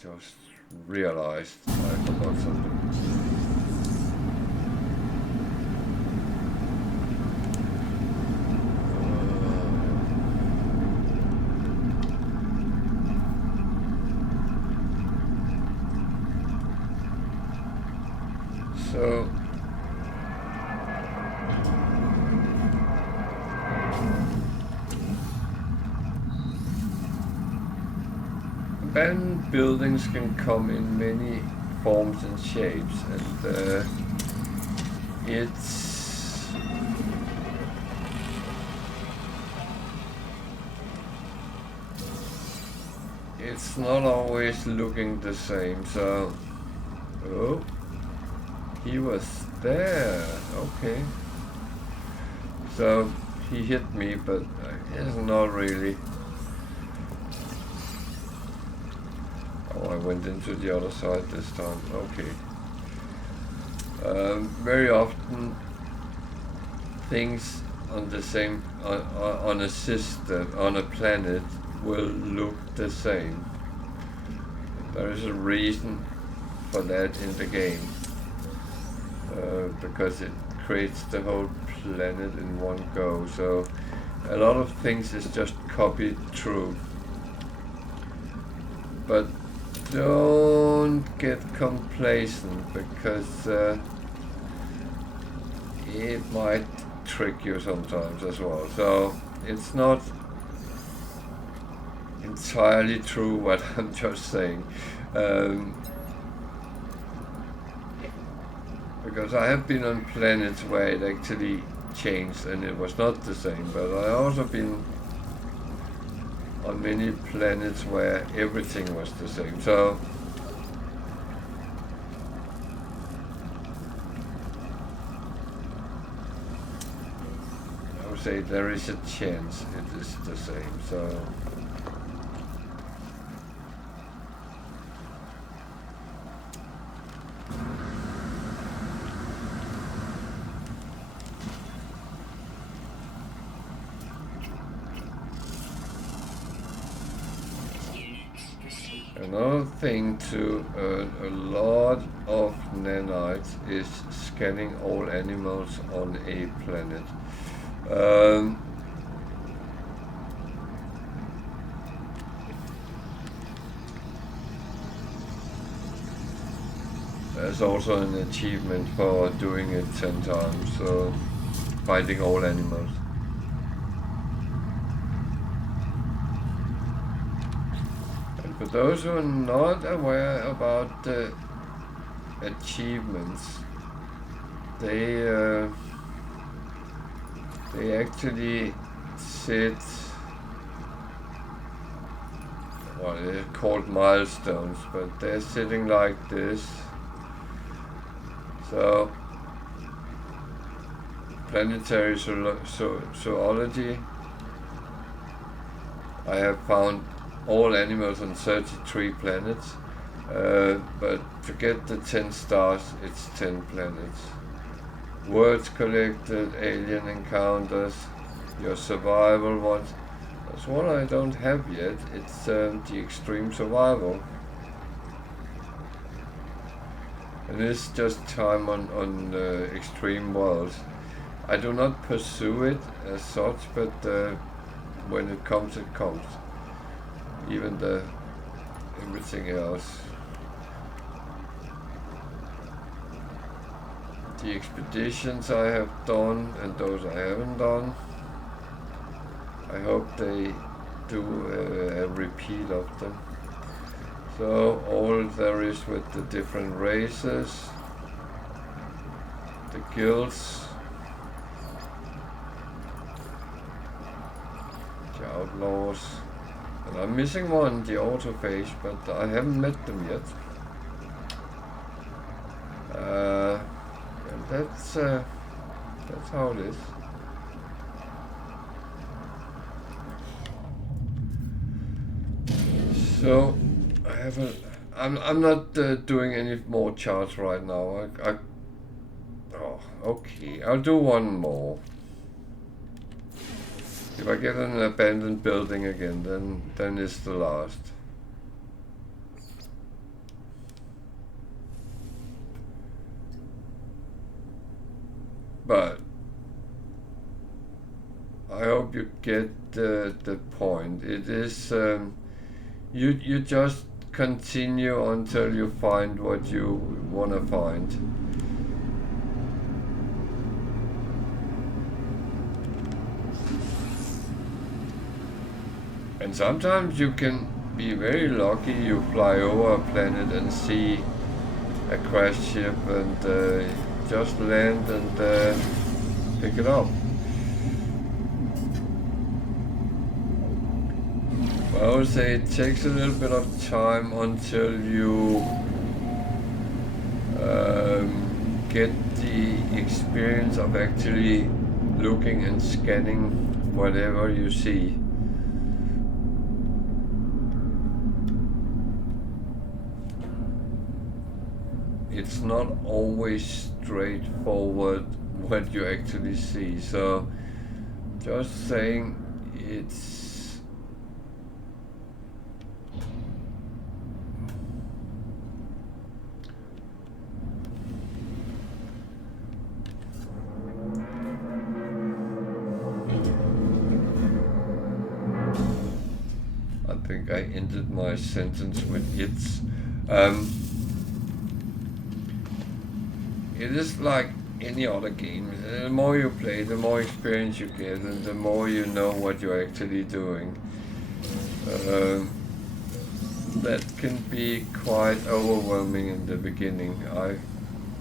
just realized I forgot something. So abandoned buildings can come in many forms and shapes, and it's not always looking the same. So, oh, he was there. Okay. So he hit me, but it's not really. Oh, I went into the other side this time. Okay. Very often, things on the same on a system, on a planet, will look the same. There is a reason for that in the game, because it creates the whole planet in one go. So a lot of things is just copied through. But don't get complacent, because it might trick you sometimes as well. So it's not entirely true what I'm just saying, because I have been on planets where it actually changed and it was not the same, but I also been on many planets where everything was the same. So I would say there is a chance it is the same. So another thing to earn a lot of nanites is scanning all animals on a planet. There's also an achievement for doing it 10 times, so finding all animals. For those who are not aware about the achievements, they actually sit, well, they're called milestones, but they're sitting like this. So planetary zoology, I have found all animals on 33 planets, but to get the 10 stars, it's 10 planets. Words collected, alien encounters, your survival ones. There's one I don't have yet, it's the extreme survival. And it's just time on extreme worlds. I do not pursue it as such, but when it comes, it comes. Even everything else. The expeditions I have done and those I haven't done, I hope they do a repeat of them. So all there is with the different races, the guilds, the outlaws. And I'm missing one, the autophage, but I haven't met them yet. And that's how it is. So I have I'm not doing any more charts right now. Oh, okay, I'll do one more. If I get an abandoned building again, then it's the last. But I hope you get the point. It is you just continue until you find what you want to find. And sometimes you can be very lucky, you fly over a planet and see a crash ship and just land and pick it up. I would say it takes a little bit of time until you get the experience of actually looking and scanning whatever you see. It's not always straightforward what you actually see, so just saying it's I think I ended my sentence with it's. It is like any other game. The more you play, the more experience you get, and the more you know what you're actually doing. That can be quite overwhelming in the beginning, I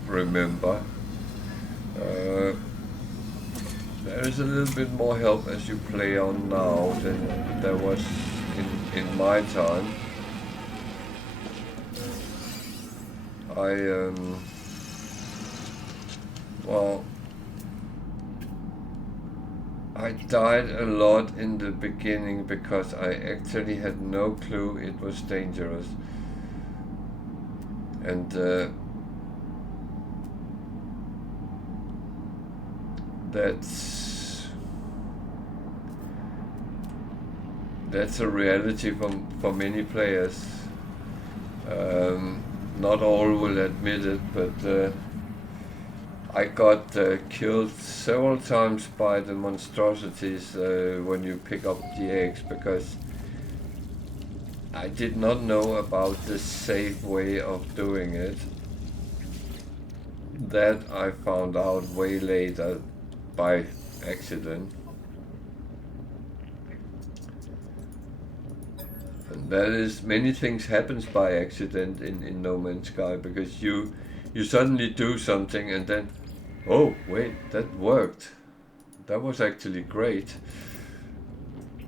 remember. There is a little bit more help as you play on now than there was in my time. Well, I died a lot in the beginning because I actually had no clue it was dangerous. And that's a reality for many players. Not all will admit it, but I got killed several times by the monstrosities when you pick up the eggs, because I did not know about the safe way of doing it. That I found out way later by accident. And that is, many things happens by accident in No Man's Sky, because you suddenly do something and then, oh wait, that worked. That was actually great.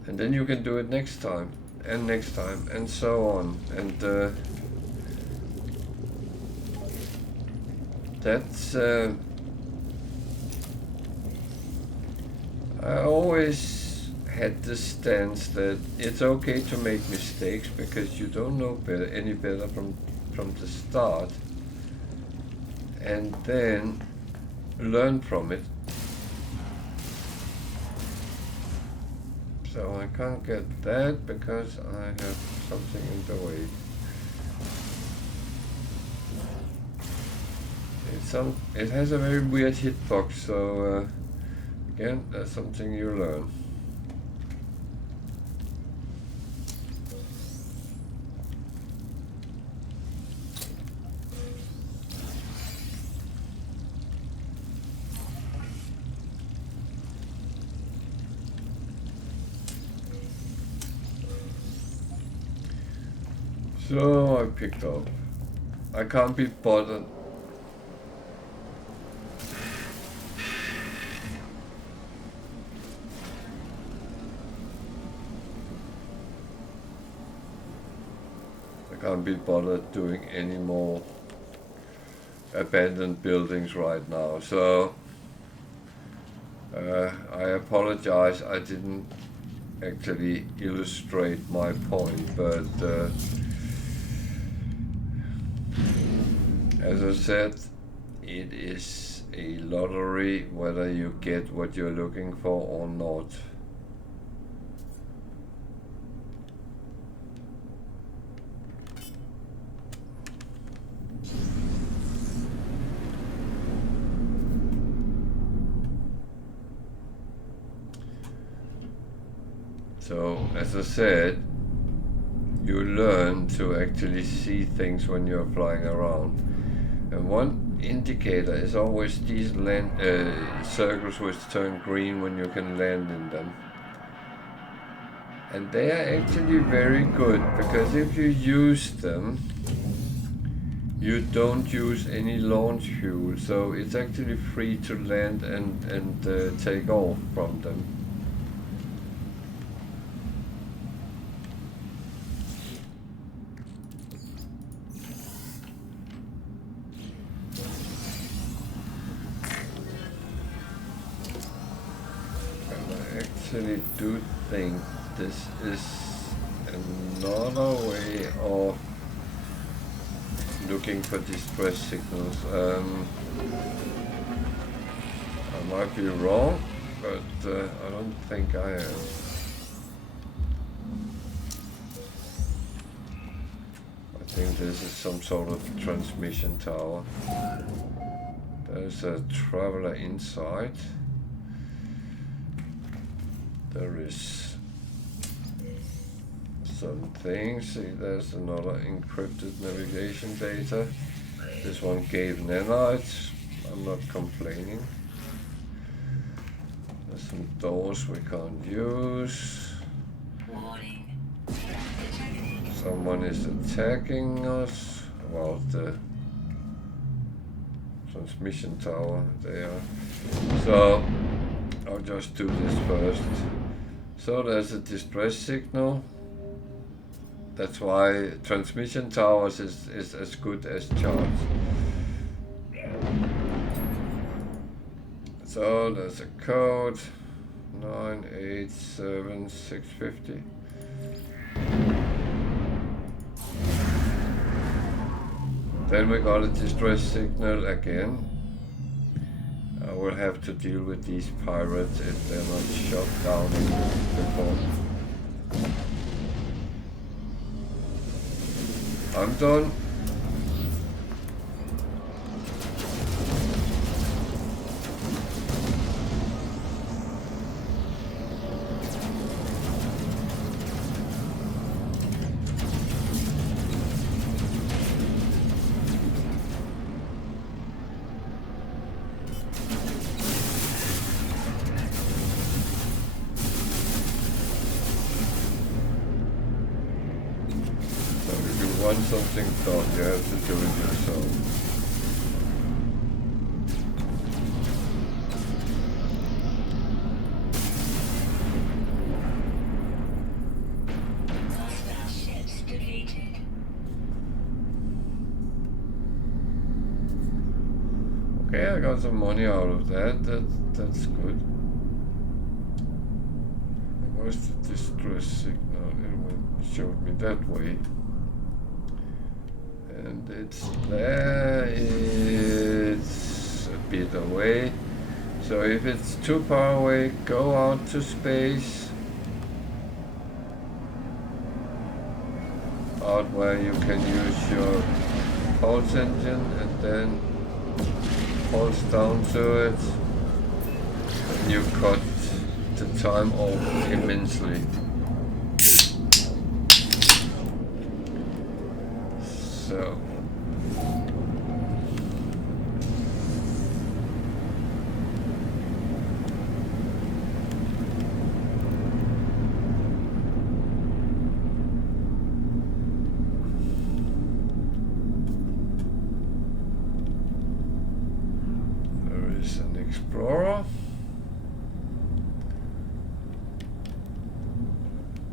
And then you can do it next time and so on. And that's I always had the stance that it's okay to make mistakes, because you don't know any better from the start, and then learn from it. So I can't get that because I have something in the way. It has a very weird hitbox, so again, that's something you learn. So I picked up. I can't be bothered. I can't be bothered doing any more abandoned buildings right now. So I apologize. I didn't actually illustrate my point, but as I said, it is a lottery whether you get what you're looking for or not. So, as I said, you learn to actually see things when you're flying around. And one indicator is always these land circles which turn green when you can land in them. And they are actually very good, because if you use them, you don't use any launch fuel, so it's actually free to land and take off from them. And I actually do think this is another way of looking for distress signals. I might be wrong, but I don't think I am. I think this is some sort of transmission tower. There's a traveler inside. There is some things. See, there's another encrypted navigation data. This one gave nanites. I'm not complaining. There's some doors we can't use. Someone is attacking us. Well, the transmission tower there. So I'll just do this first. So there's a distress signal. That's why transmission towers is as good as charts. So there's a code 987650. Then we got a distress signal again. I will have to deal with these pirates if they're not shot down before. I'm done. Something done, you have to do it yourself. Okay, I got some money out of that. That's good. Where's the distress signal? It showed me that way. And it's there, it's a bit away. So if it's too far away, go out to space. Out where you can use your pulse engine and then pulse down to it. And you cut the time off immensely. So there is an explorer.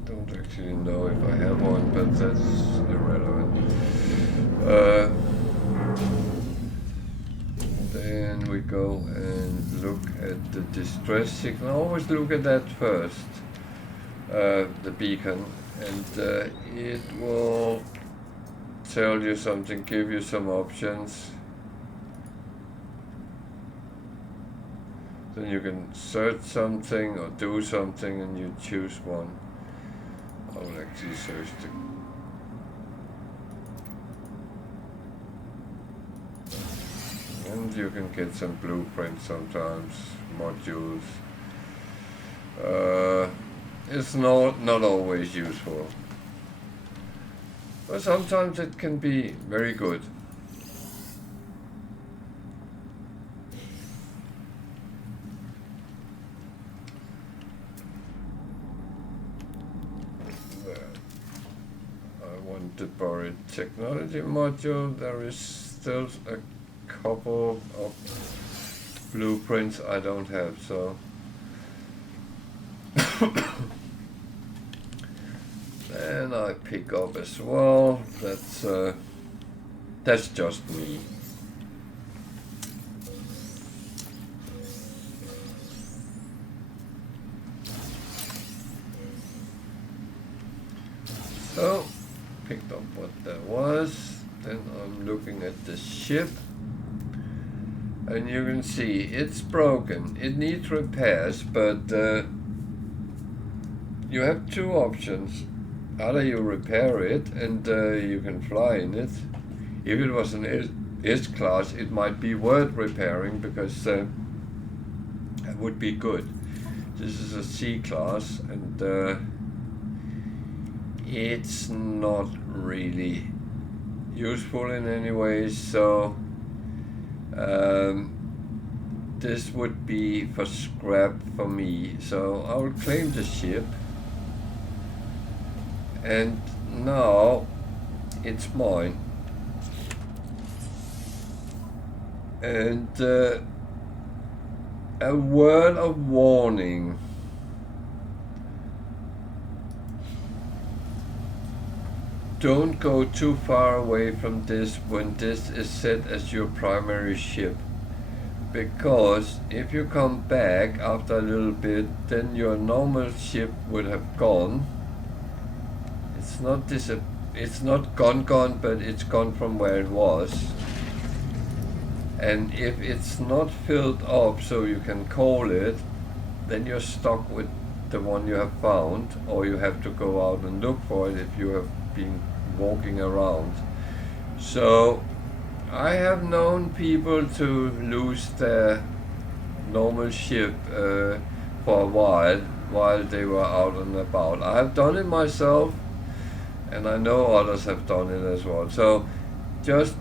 Don't actually know if I have one, but that's irrelevant. Then we go and look at the distress signal. Always look at that first, the beacon, and it will tell you something, give you some options. Then you can search something or do something and you choose one. I will actually search the and you can get some blueprints sometimes, modules. It's not always useful. But sometimes it can be very good. The buried technology module, there is still a couple of blueprints I don't have, so and I pick up as well. That's just me. So picked up what there was. Then I'm looking at the ship, and you can see it's broken. It needs repairs, but you have two options. Either you repair it and you can fly in it. If it was an S-class, it might be worth repairing because it would be good. This is a C-class, and it's not really useful in any way, so this would be for scrap for me. So I will claim the ship, and now it's mine. And a word of warning. Don't go too far away from this when this is set as your primary ship, because if you come back after a little bit, then your normal ship would have gone. It's not gone, but it's gone from where it was. And if it's not filled up so you can call it, then you're stuck with the one you have found, or you have to go out and look for it if you have been walking around. So I have known people to lose their normal ship for a while they were out and about. I have done it myself, and I know others have done it as well. So just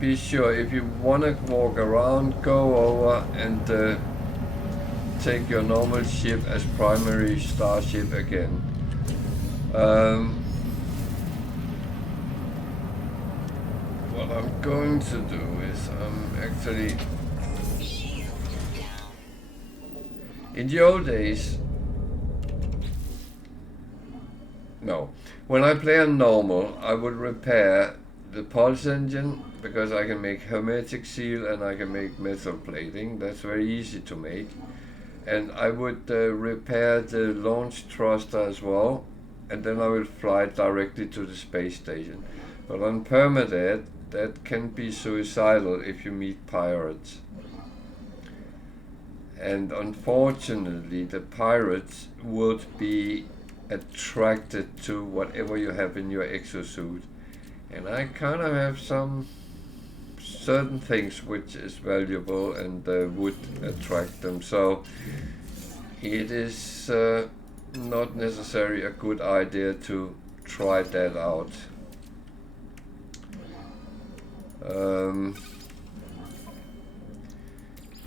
be sure, if you want to walk around, go over and take your normal ship as primary starship again. What I'm going to do is actually, in the old days, no, when I play on normal, I would repair the pulse engine, because I can make hermetic seal and I can make metal plating. That's very easy to make. And I would repair the launch thruster as well, and then I will fly directly to the space station. But on Permadeath, that can be suicidal if you meet pirates. And unfortunately, the pirates would be attracted to whatever you have in your exosuit. And I kind of have some certain things which is valuable and would attract them. So it is not necessarily a good idea to try that out.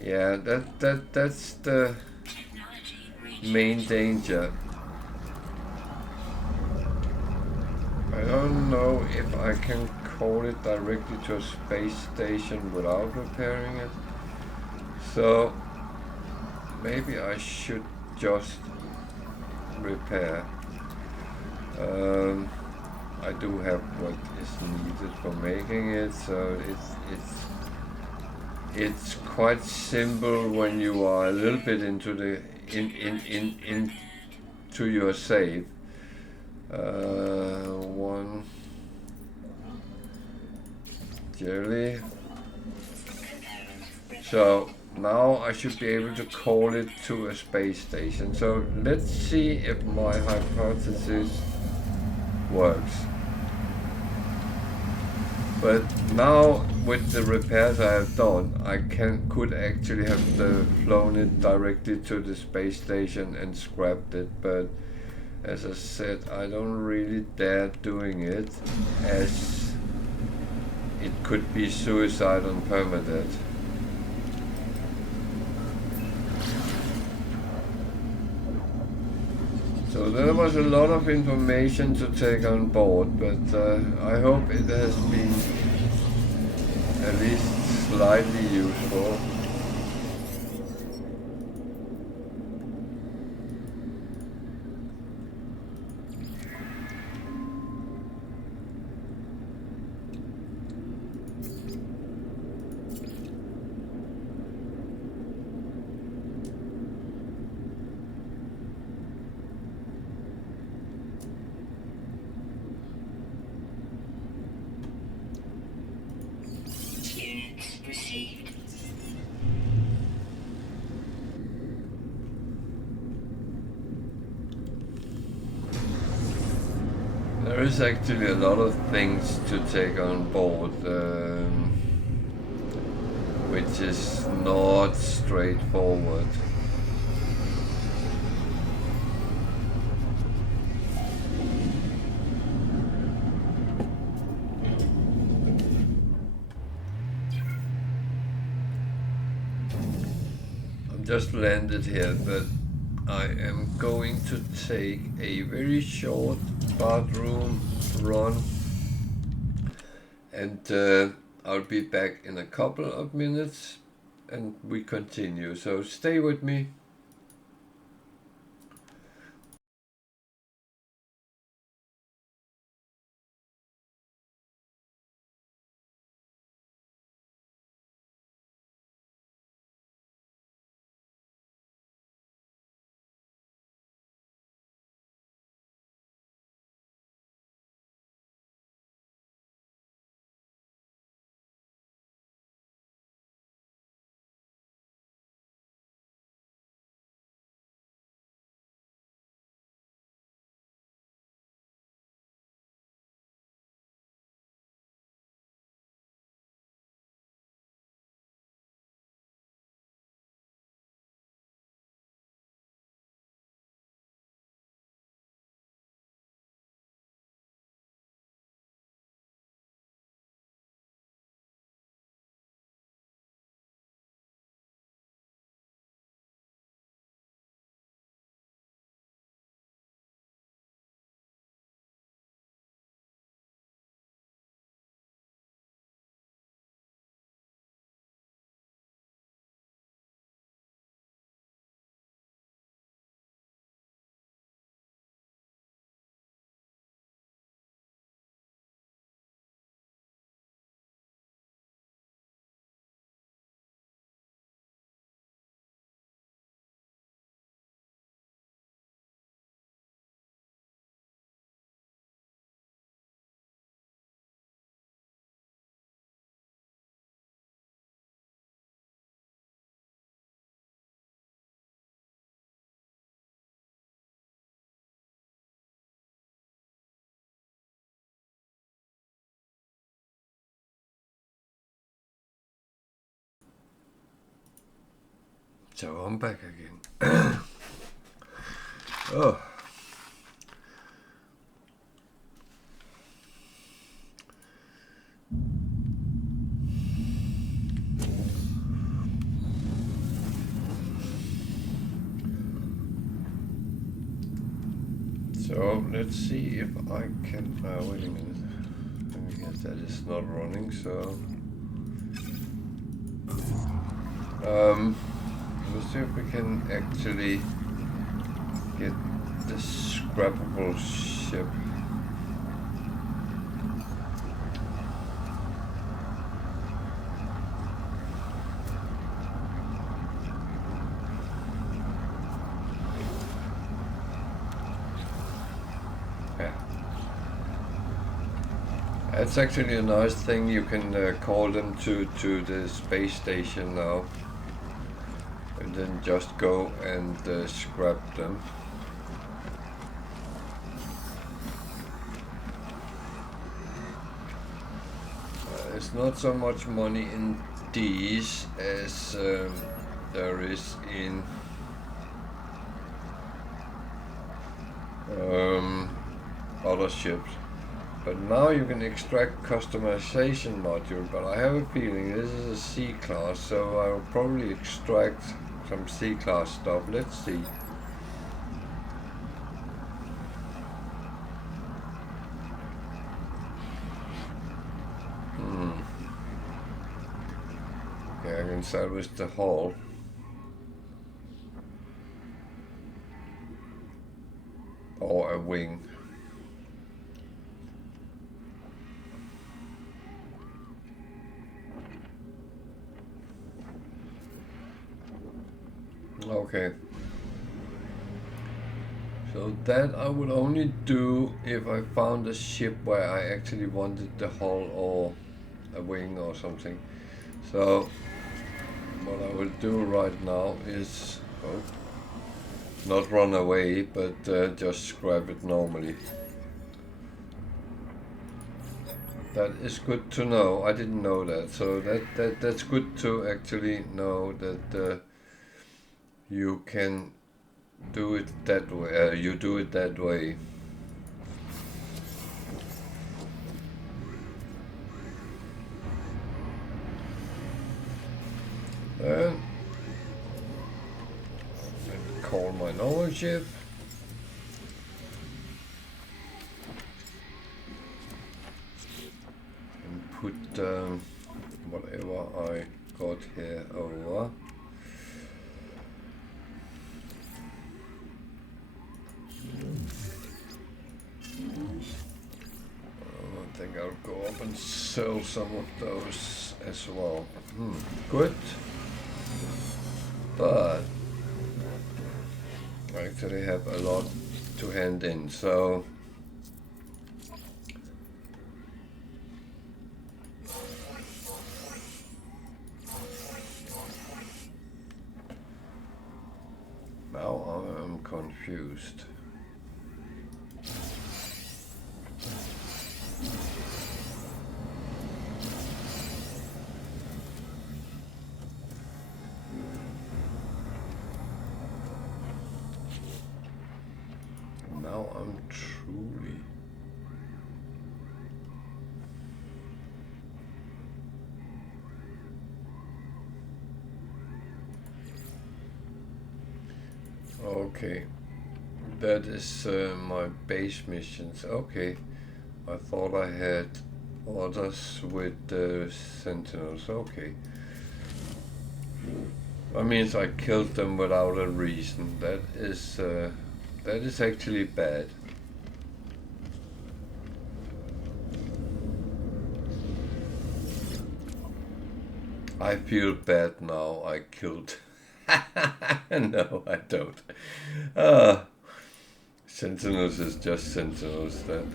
Yeah, that's the main danger. I don't know if I can call it directly to a space station without repairing it. So maybe I should just repair. I do have what is needed for making it, so it's quite simple when you are a little bit into the into your save. One jelly. So now I should be able to call it to a space station. So let's see if my hypothesis works. But now with the repairs I have done, I could actually have flown it directly to the space station and scrapped it, but as I said, I don't really dare doing it, as it could be suicide on Permadeath. So there was a lot of information to take on board, but I hope it has been at least slightly useful. There is actually a lot of things to take on board, which is not straightforward. I'm just landed here, but I am going to take a very short bathroom run, and I'll be back in a couple of minutes and we continue, so stay with me. So I'm back again. Oh. So let's see if I can, wait a minute, I guess that is not running, so let's see if we can actually get the scrappable ship. That's actually a nice thing. You can call them to the space station now, and then just go and scrap them. There's not so much money in these as there is in other ships. But now you can extract customization module, but I have a feeling this is a C-class, so I'll probably extract some C-class stuff. Let's see. Okay, I can salvage the hull. Or a wing. Okay. So that I would only do if I found a ship where I actually wanted the hull or a wing or something. So what I will do right now is not run away, but just scrap it normally. That is good to know. I didn't know that, so that's good to actually know that you can do it that way. You do it that way. Then call my normal ship. And put whatever I got here over. I think I'll go up and sell some of those as well. Good. But I actually have a lot to hand in, so now I'm confused. Now I'm truly okay. That is my base missions. Okay, I thought I had others with sentinels. Okay, that means I killed them without a reason. That is actually bad. I feel bad now. I killed. No, I don't. Sentinels is just sentinels. That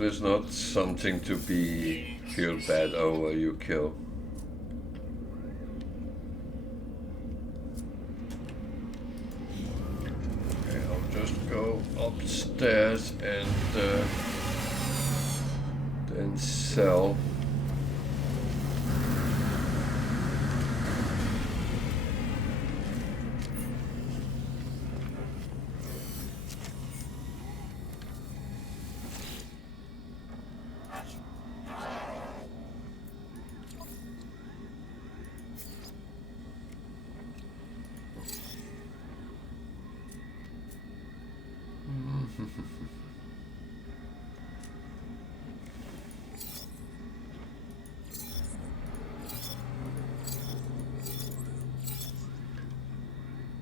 is not something to feel bad over. You kill. Okay, I'll just go upstairs and then sell.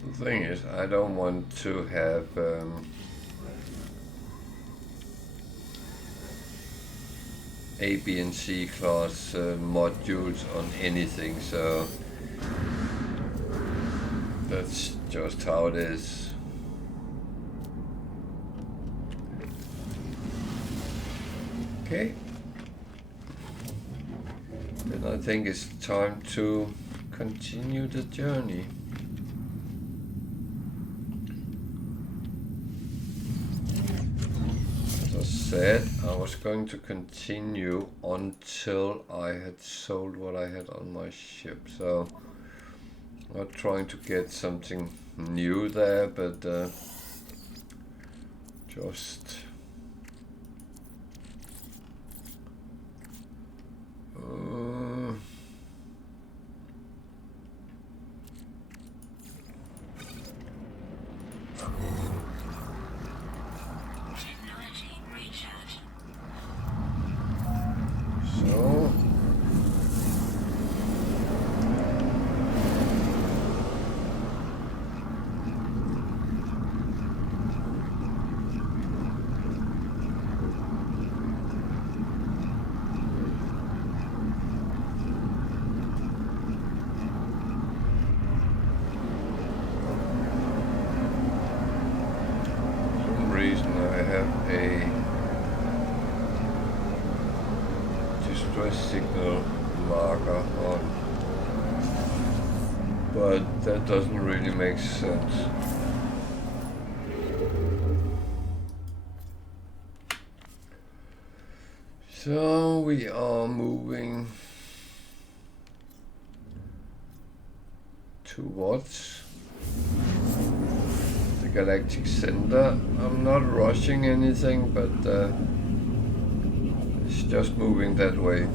The thing is, I don't want to have A, B, and C class modules on anything, so that's just how it is. Okay. Then I think it's time to continue the journey. Said I was going to continue until I had sold what I had on my ship, so Not trying to get something new there, but just signal marker on, but that doesn't really make sense. So we are moving towards the galactic center. I'm not rushing anything, but it's just moving that way.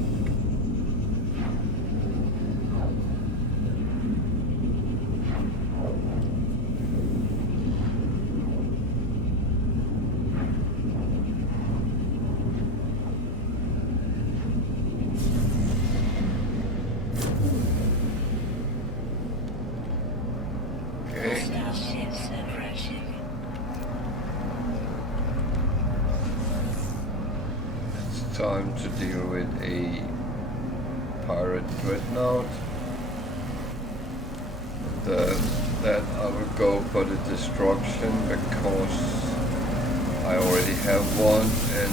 Time to deal with a pirate dreadnought, and that I will go for the destruction because I already have one, and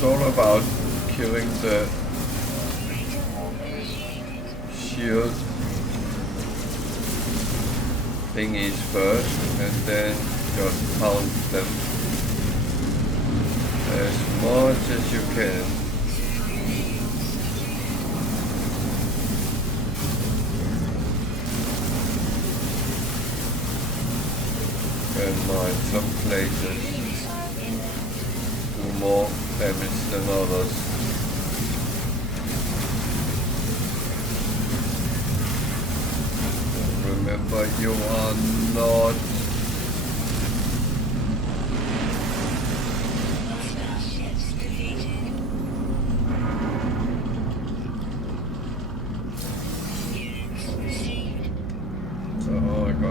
it's all about killing the shield thingies first, and then just pound them as much as you can. And mine some places do more damage than others. Remember, you are not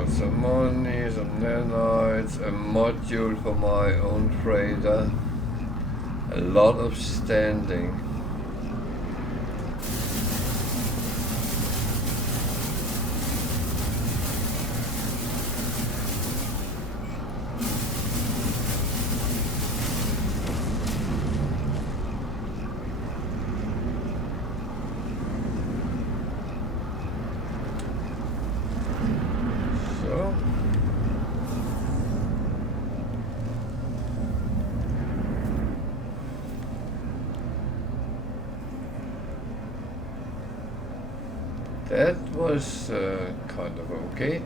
some money, some nanites, a module for my own freighter, a lot of standing. That was kind of okay.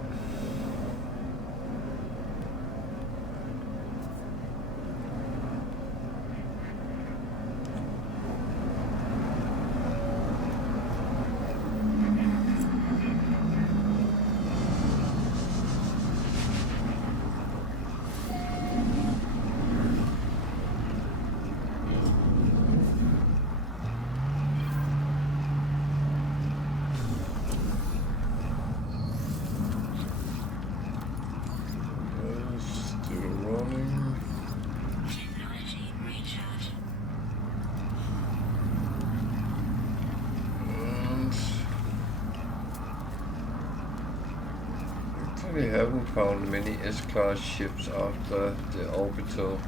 We haven't found many S-class ships after the Orbital.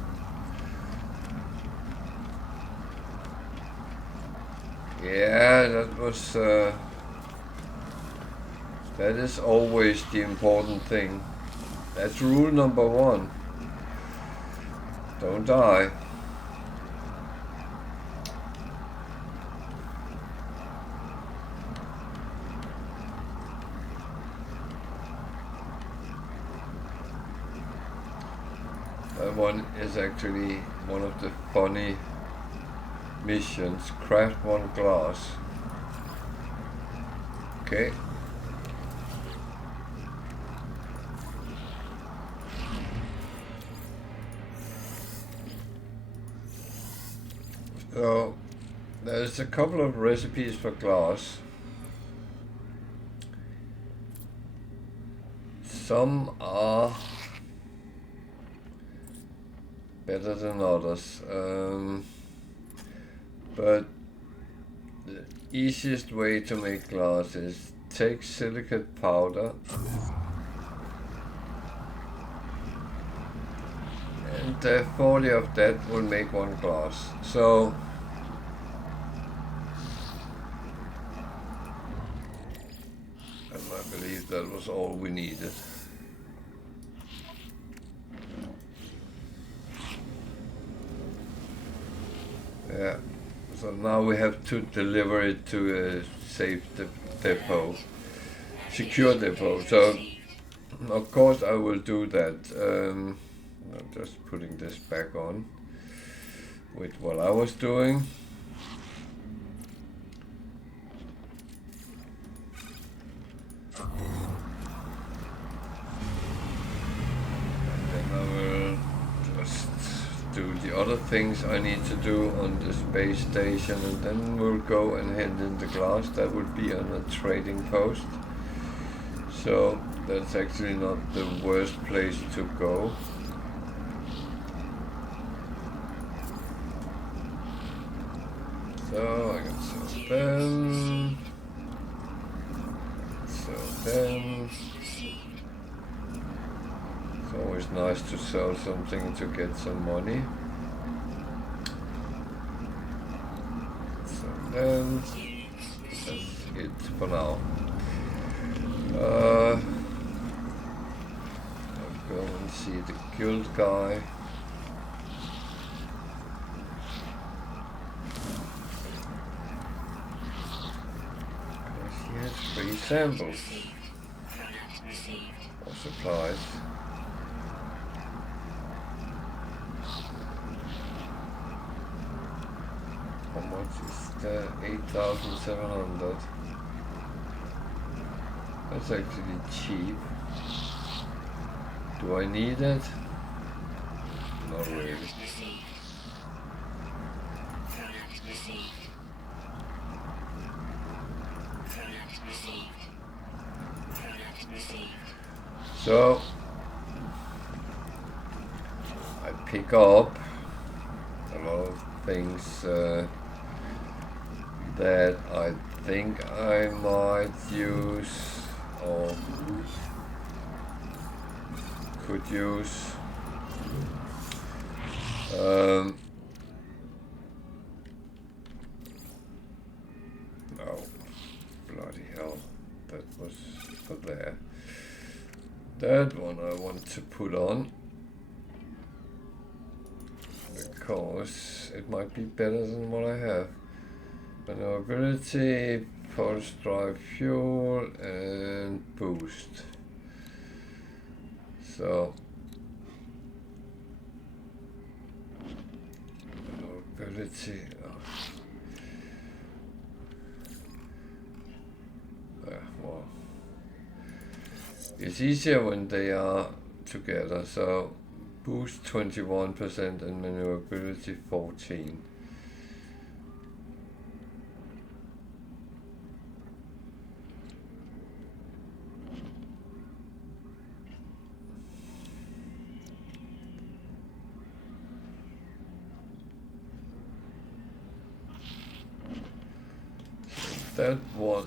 Yeah, that is always the important thing. That's rule number 1. Don't die. That one is actually one of the funny missions. Craft 1 glass. Okay. So there's a couple of recipes for glass. Some are better than others, but the easiest way to make glass is take silicate powder and 40 of that will make 1 glass. So and I believe that was all we needed. Yeah, so now we have to deliver it to a safe depot, secure depot. So of course I will do that. I'm just putting this back on with what I was doing. And then I will just do the other things I need to do on the space station, and then we'll go and hand in the glass. That would be on a trading post. So that's actually not the worst place to go. So I can sell them. Sell them. It's always nice to sell something to get some money. So then that's it for now. I'll go and see the guild guy. Because he has 3 samples of supplies. How much is that? 8,700. That's actually cheap. Do I need it? Not really. So I pick up a lot of things that I think I might use or could use. Oh, bloody hell, that was for there. That one I want to put on because it might be better than what I have. Maneuverability, pulse drive fuel, and boost. So maneuverability. Well, it's easier when they are together. So boost 21% and maneuverability 14. That one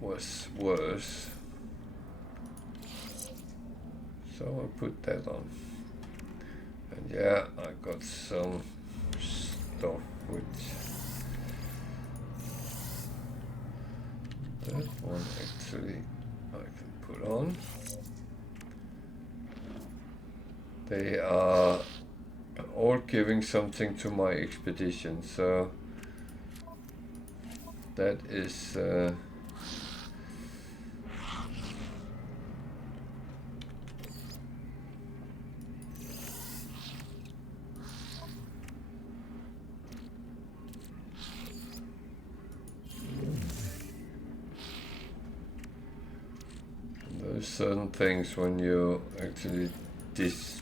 was worse. So I put that on. And yeah, I got some stuff which that one actually I can put on. They are all giving something to my expedition, so that is there's certain things when you actually dismantle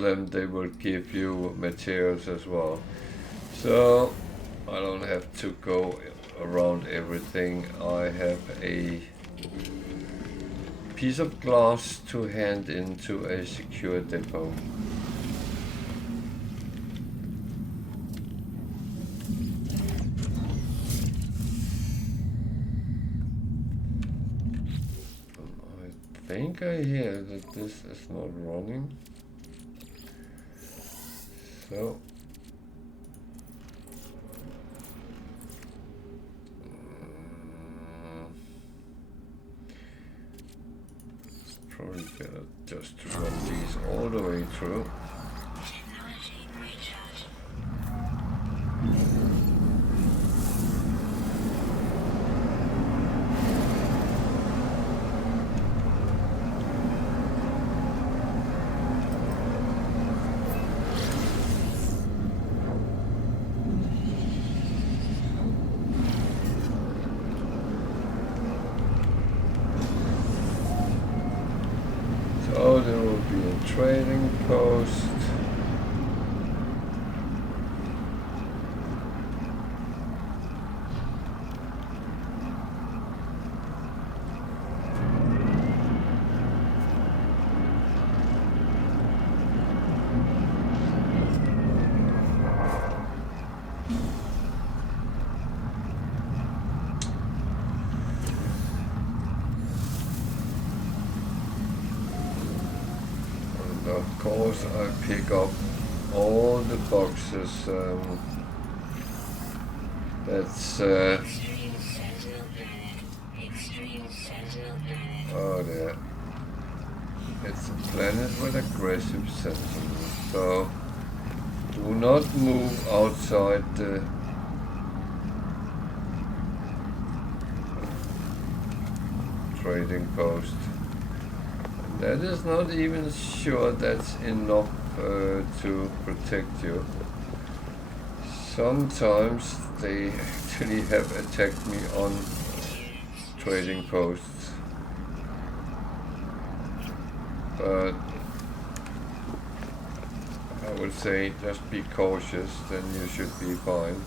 them, they will give you materials as well. So I don't have to go around everything. I have a piece of glass to hand into a secure depot. I think I hear that this is not running. So probably better just to run these all the way through. So there will be a trading post. Of course, I pick up all the boxes. That's oh, there. It's a planet with aggressive sentiment. So do not move outside the trading post. That is not even sure that's enough to protect you. Sometimes they actually have attacked me on trading posts. But I would say just be cautious, then you should be fine.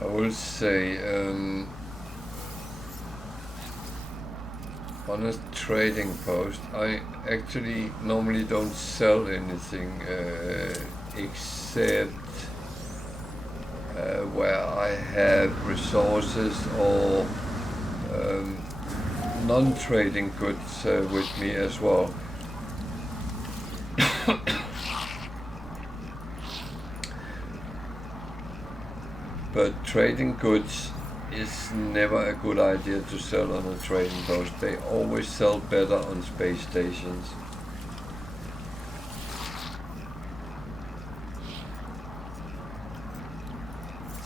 I will say on a trading post, I actually normally don't sell anything except where I have resources or non-trading goods with me as well. But trading goods is never a good idea to sell on a trading post. They always sell better on space stations.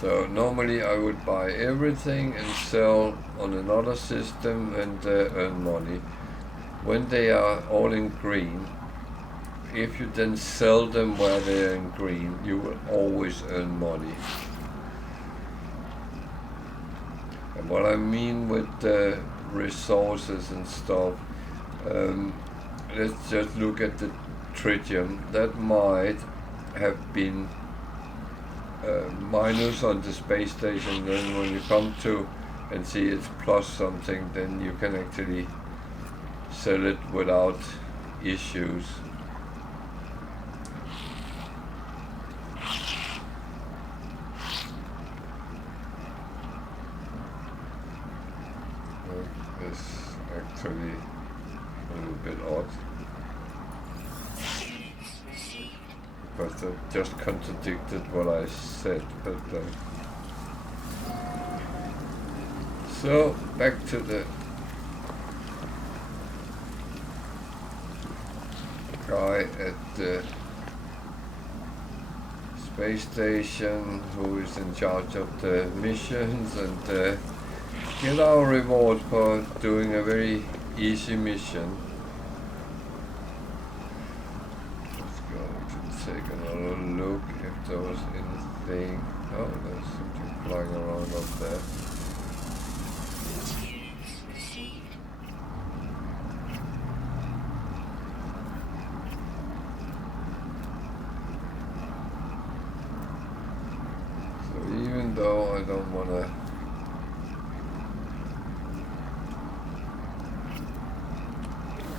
So normally I would buy everything and sell on another system and earn money. When they are all in green, if you then sell them where they are in green, you will always earn money. And what I mean with the resources and stuff, let's just look at the tritium. That might have been minus on the space station. Then when you come to and see it's plus something, then you can actually sell it without issues. It's actually a little bit odd, because it just contradicted what I said, but so back to the guy at the space station who is in charge of the missions, and get our reward for doing a very easy mission. Let's go to take another look if there was anything. Oh, there's something flying around up there. Even though I don't want to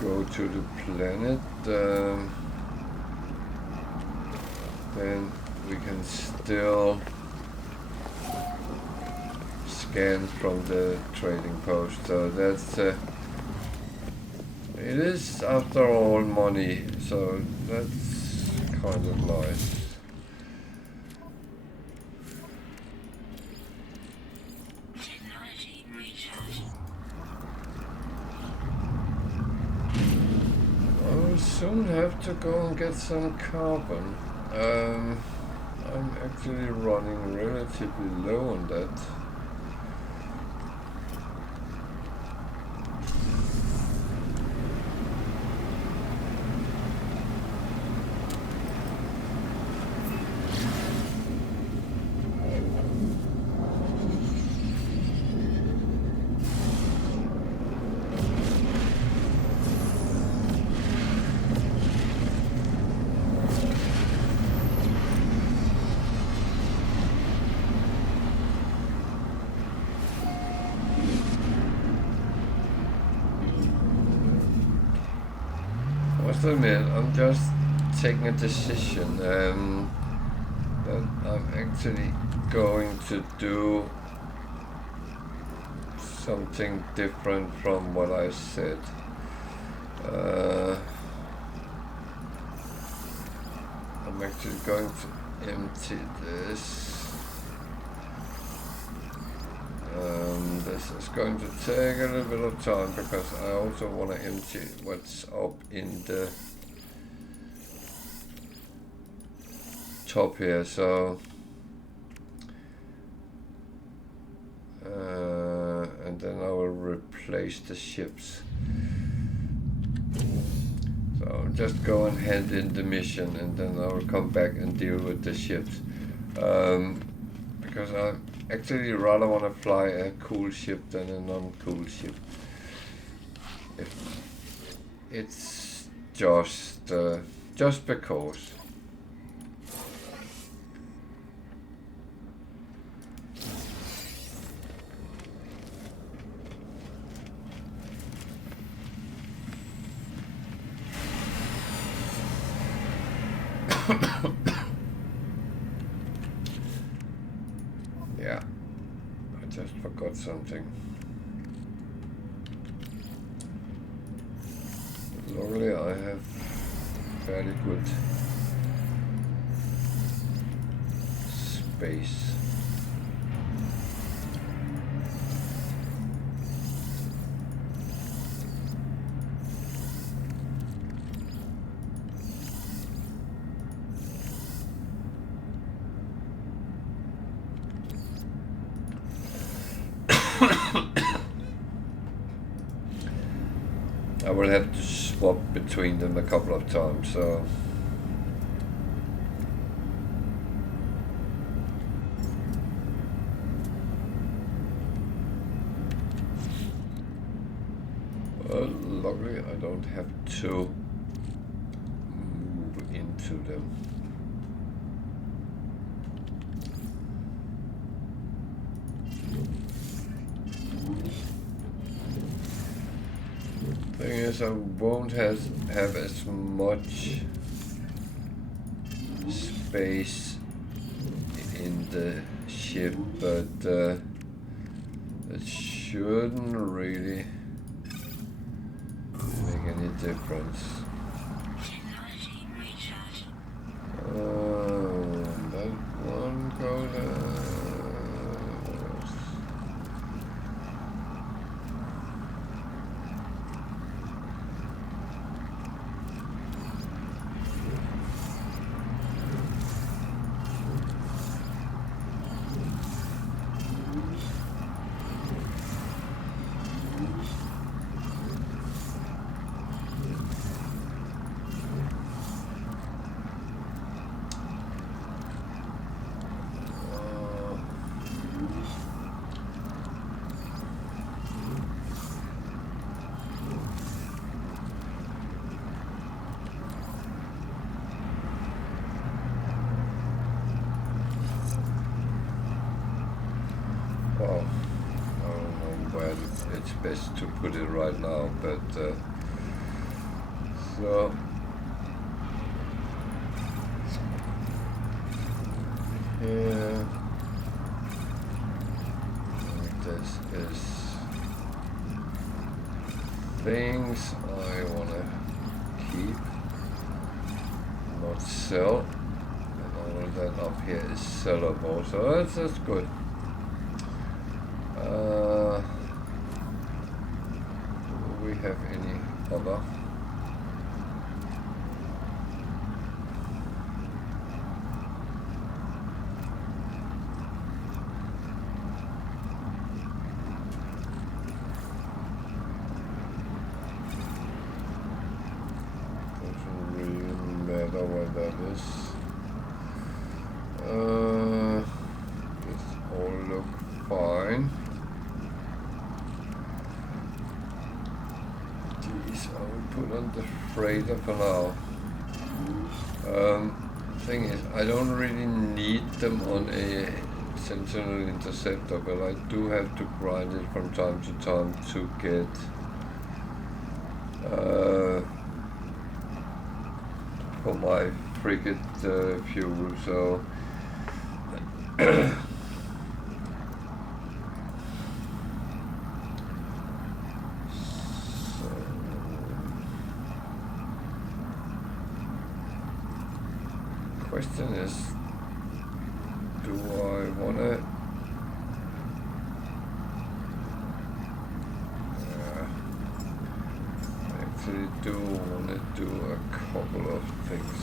go to the planet, then we can still scan from the trading post. So that's it is after all money, so that's kind of nice. Soon have to go and get some carbon. I'm actually running relatively low on that. Admit, I'm just taking a decision that I'm actually going to do something different from what I said. I'm actually going to empty this. This is going to take a little bit of time because I also want to empty what's up in the top here. So and then I will replace the ships. So I'll just go and hand in the mission, and then I will come back and deal with the ships, because I actually rather want to fly a cool ship than a non-cool ship. It's just because. Yeah, I just forgot something. Luckily I have fairly good space. I will have to swap between them a couple of times, so luckily I don't have to move into them. is I won't have as much space in the ship, but it shouldn't really make any difference. That one go there. Well, I don't know where it's best to put it right now, but so here, this is things I want to keep, not sell, and all of that up here is sellable, so that's good. Do we have any other? Doesn't really matter what that is. This all look fine. These I will put on the freighter for now. Thing is, I don't really need them on a Sentinel interceptor, but I do have to grind it from time to time to get for my frigate fuel. So question is, do I want to actually do want to do a couple of things.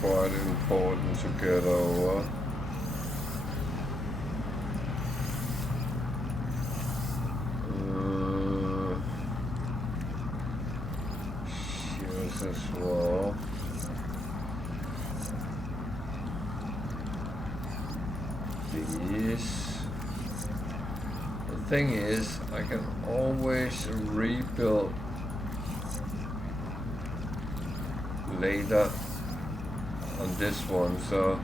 Quite important to get over. Shields as well. These. The thing is, I can always rebuild later on this one, so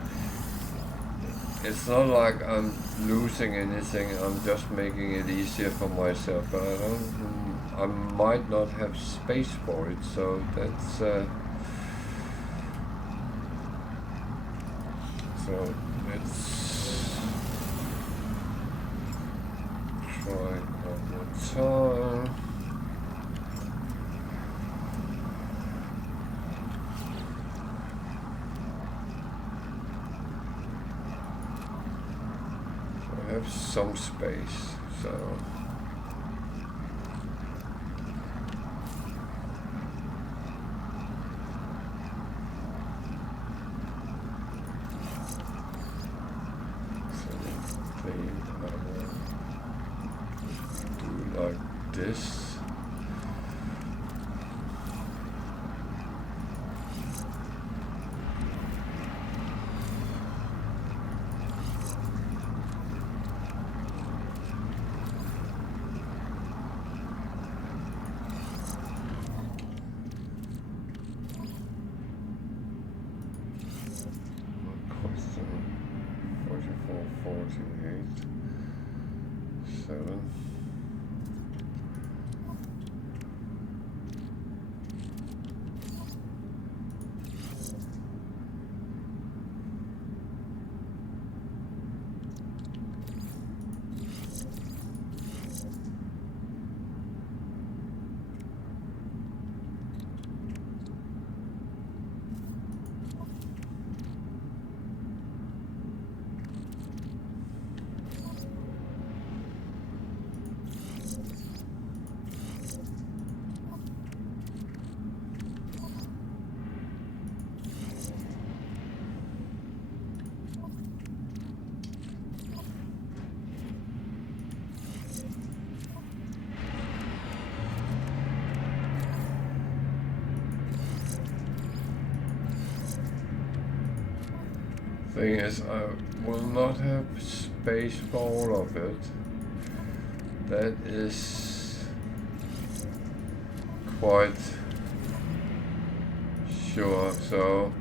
it's not like I'm losing anything, I'm just making it easier for myself, but I might not have space for it, so that's so let's try one more time. Have some space, so do like this. Question 44, 48, 7. Thing is, I will not have space for all of it. That is quite sure. So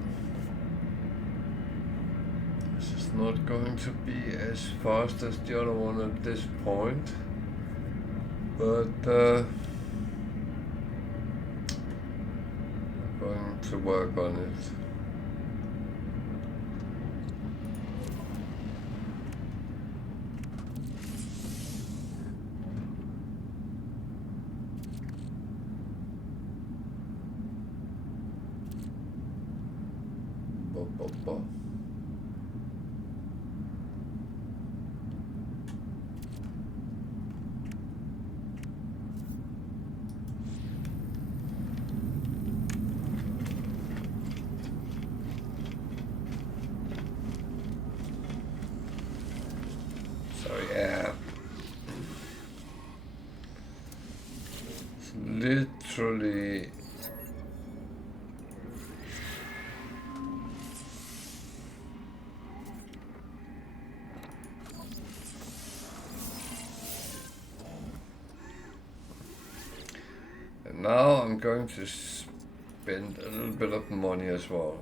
this is not going to be as fast as the other one at this point, but I'm going to work on it. Literally and now I'm going to spend a little bit of money as well.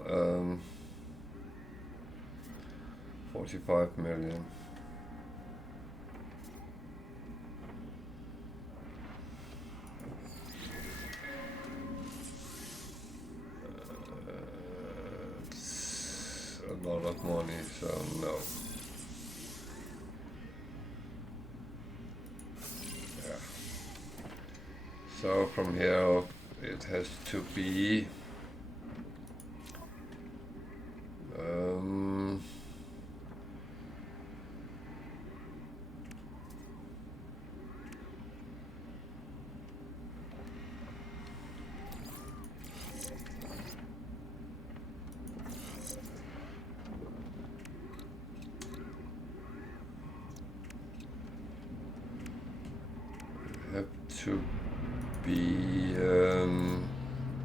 45 million. A lot of money, so no. Yeah. So from here it has to be to be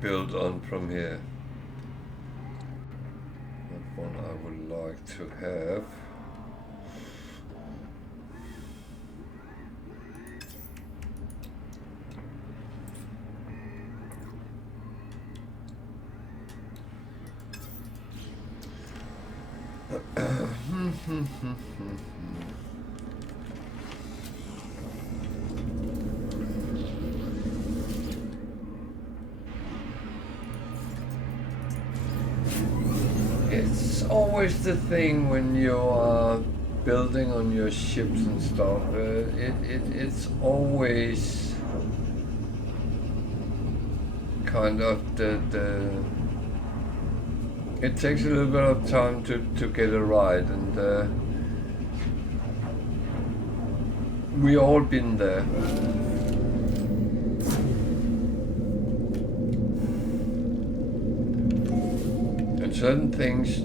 built on from here. That one I would like to have. It's always the thing when you are building on your ships and stuff. It's always kind of it takes a little bit of time to get it right, and we all been there. And certain things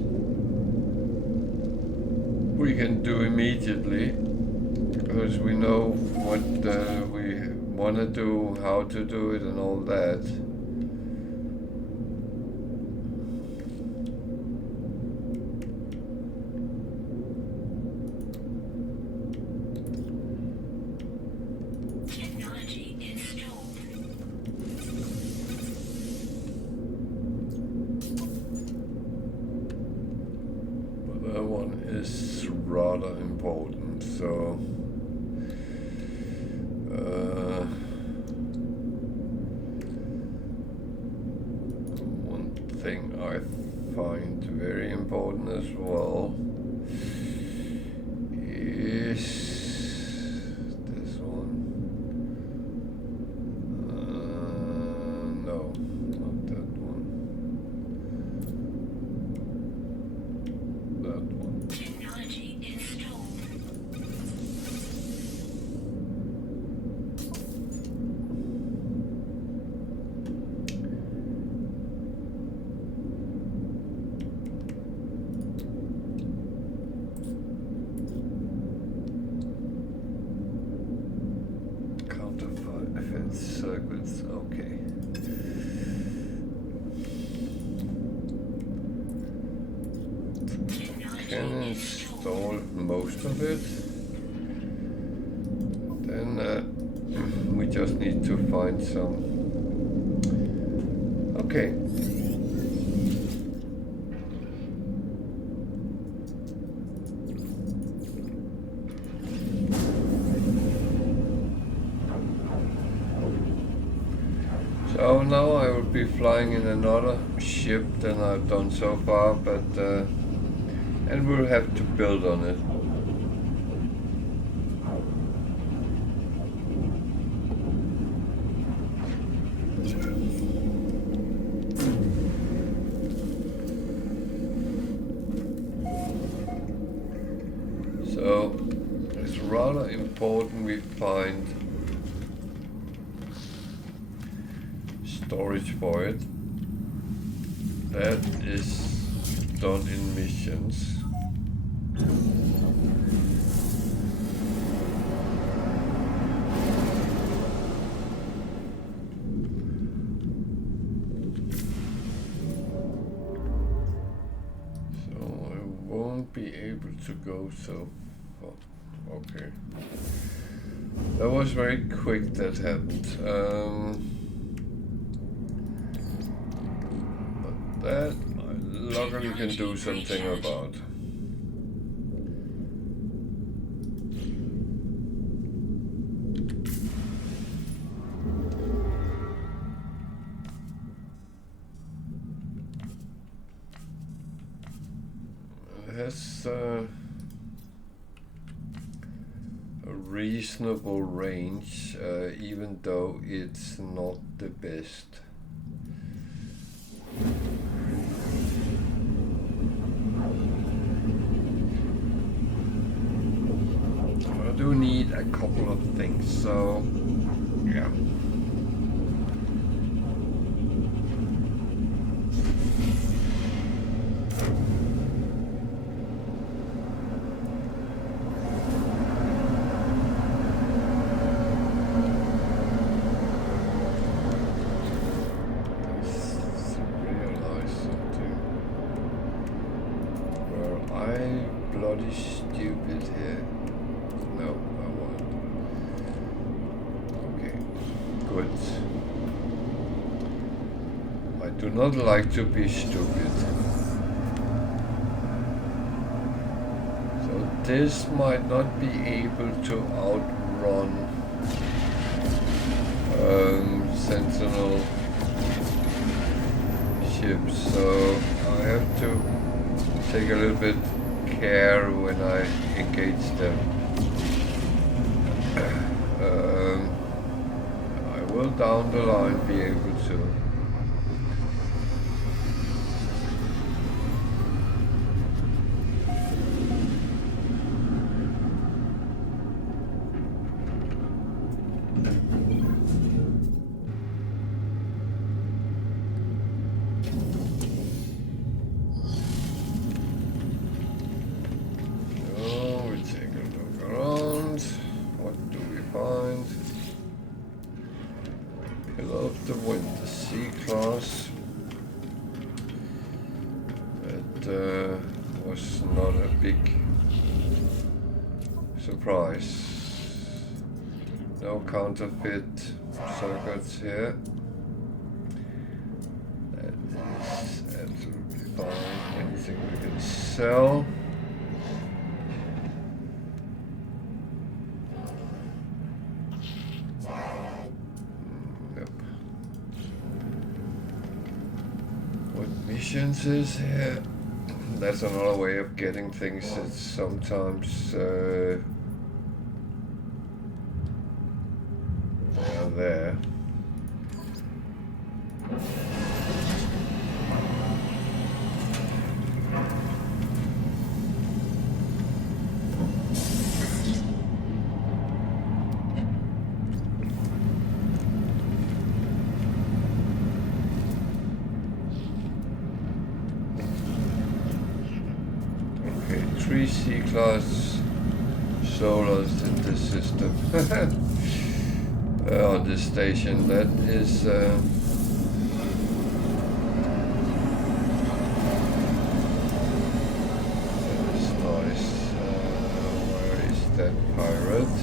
we can do immediately because we know what we want to do, how to do it, and all that. That one is rather important, so one thing I find very important as well is this one. No, not that one. That one. Technology installed. Counterfeit circuits, okay. Can install most of it. Then we just need to find some. Okay. So now I will be flying in another ship than I've done so far, but and we'll have to build on it. So it's rather important we find storage for it. That is done in missions. So I won't be able to go so far. Okay. That was very quick, that happened. But that I luckily can do something about. It has a reasonable range, even though it's not the best. I do need a couple of things, so yeah. Stupid here. No, I won't. Okay, good. I do not like to be stupid. So this might not be able to outrun Sentinel ships, so I have to take a little bit care when I engage them. I will down the line be able to. No counterfeit circuits here. That is absolutely fine. Anything we can sell. efficiencies here. That's another way of getting things. It's sometimes there. Three C-class solars in this system on this station. That is nice. Where is that pirate?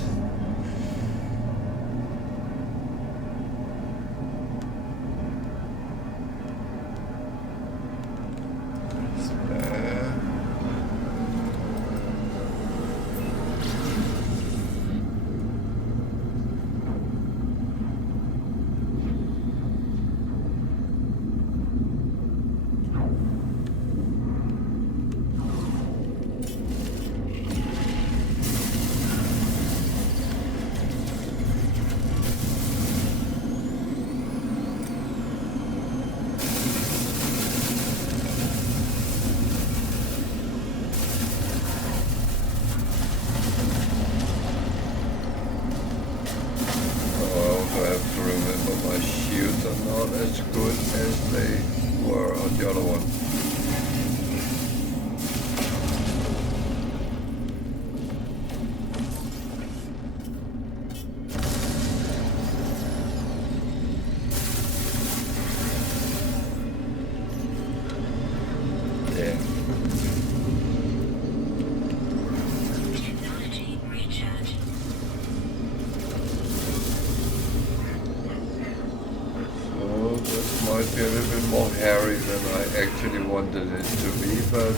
Might be a little bit more hairy than I actually wanted it to be, but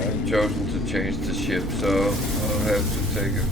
I've chosen to change the ship, so I'll have to take it.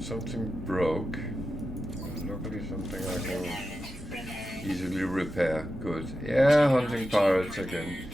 Something broke. Luckily something I can easily repair. Good. Yeah, hunting pirates again.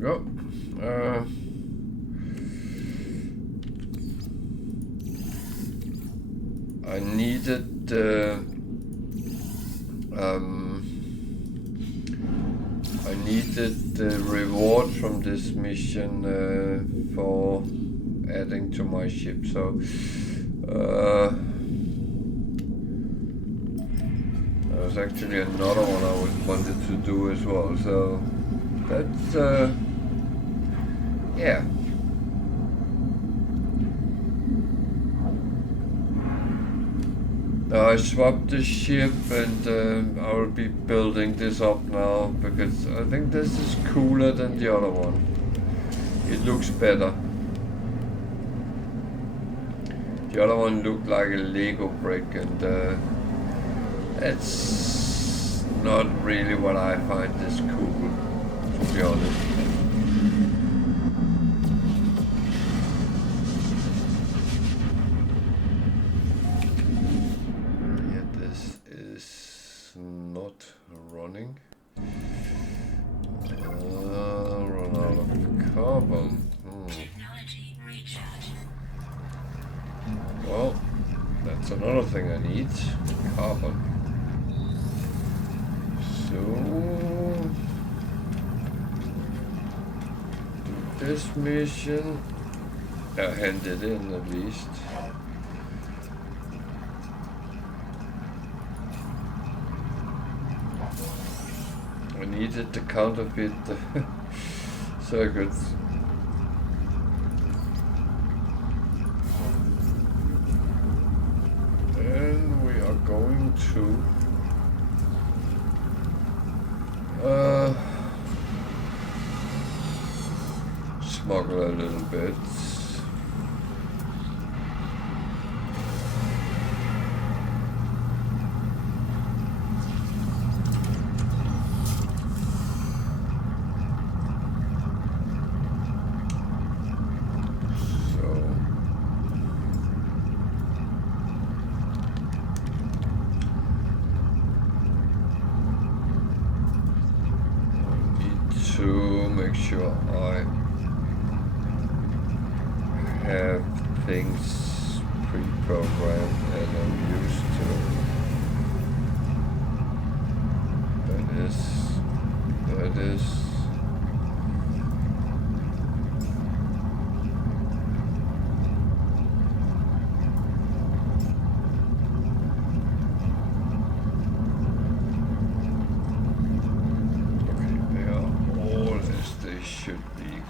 Go. I needed the reward from this mission for adding to my ship, so there was actually another one I wanted to do as well, so that's yeah. Now I swapped the ship and I will be building this up now because I think this is cooler than the other one. It looks better. The other one looked like a Lego brick and it's not really what I find this cool, to be honest. Running. Run out of carbon. Technology recharge. Well, that's another thing I need. Carbon. So do this mission. Hand it in at least. I needed to counterfeit the circuits. And we are going to smuggle a little bit. To make sure I have things pre-programmed and I'm used to. That is.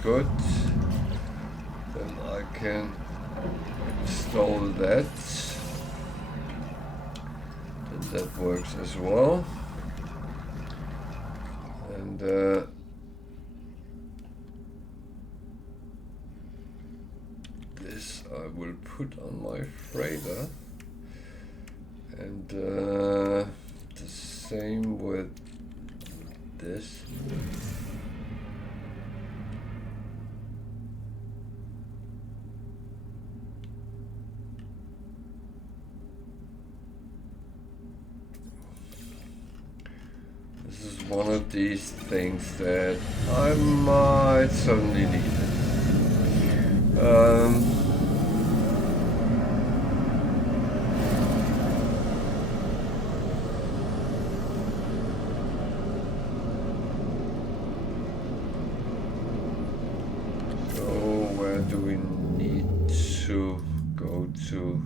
Good, then I can install that, and that works as well, and this I will put on my freighter, and the same with this. This is one of these things that I might suddenly need it. So where do we need to go to?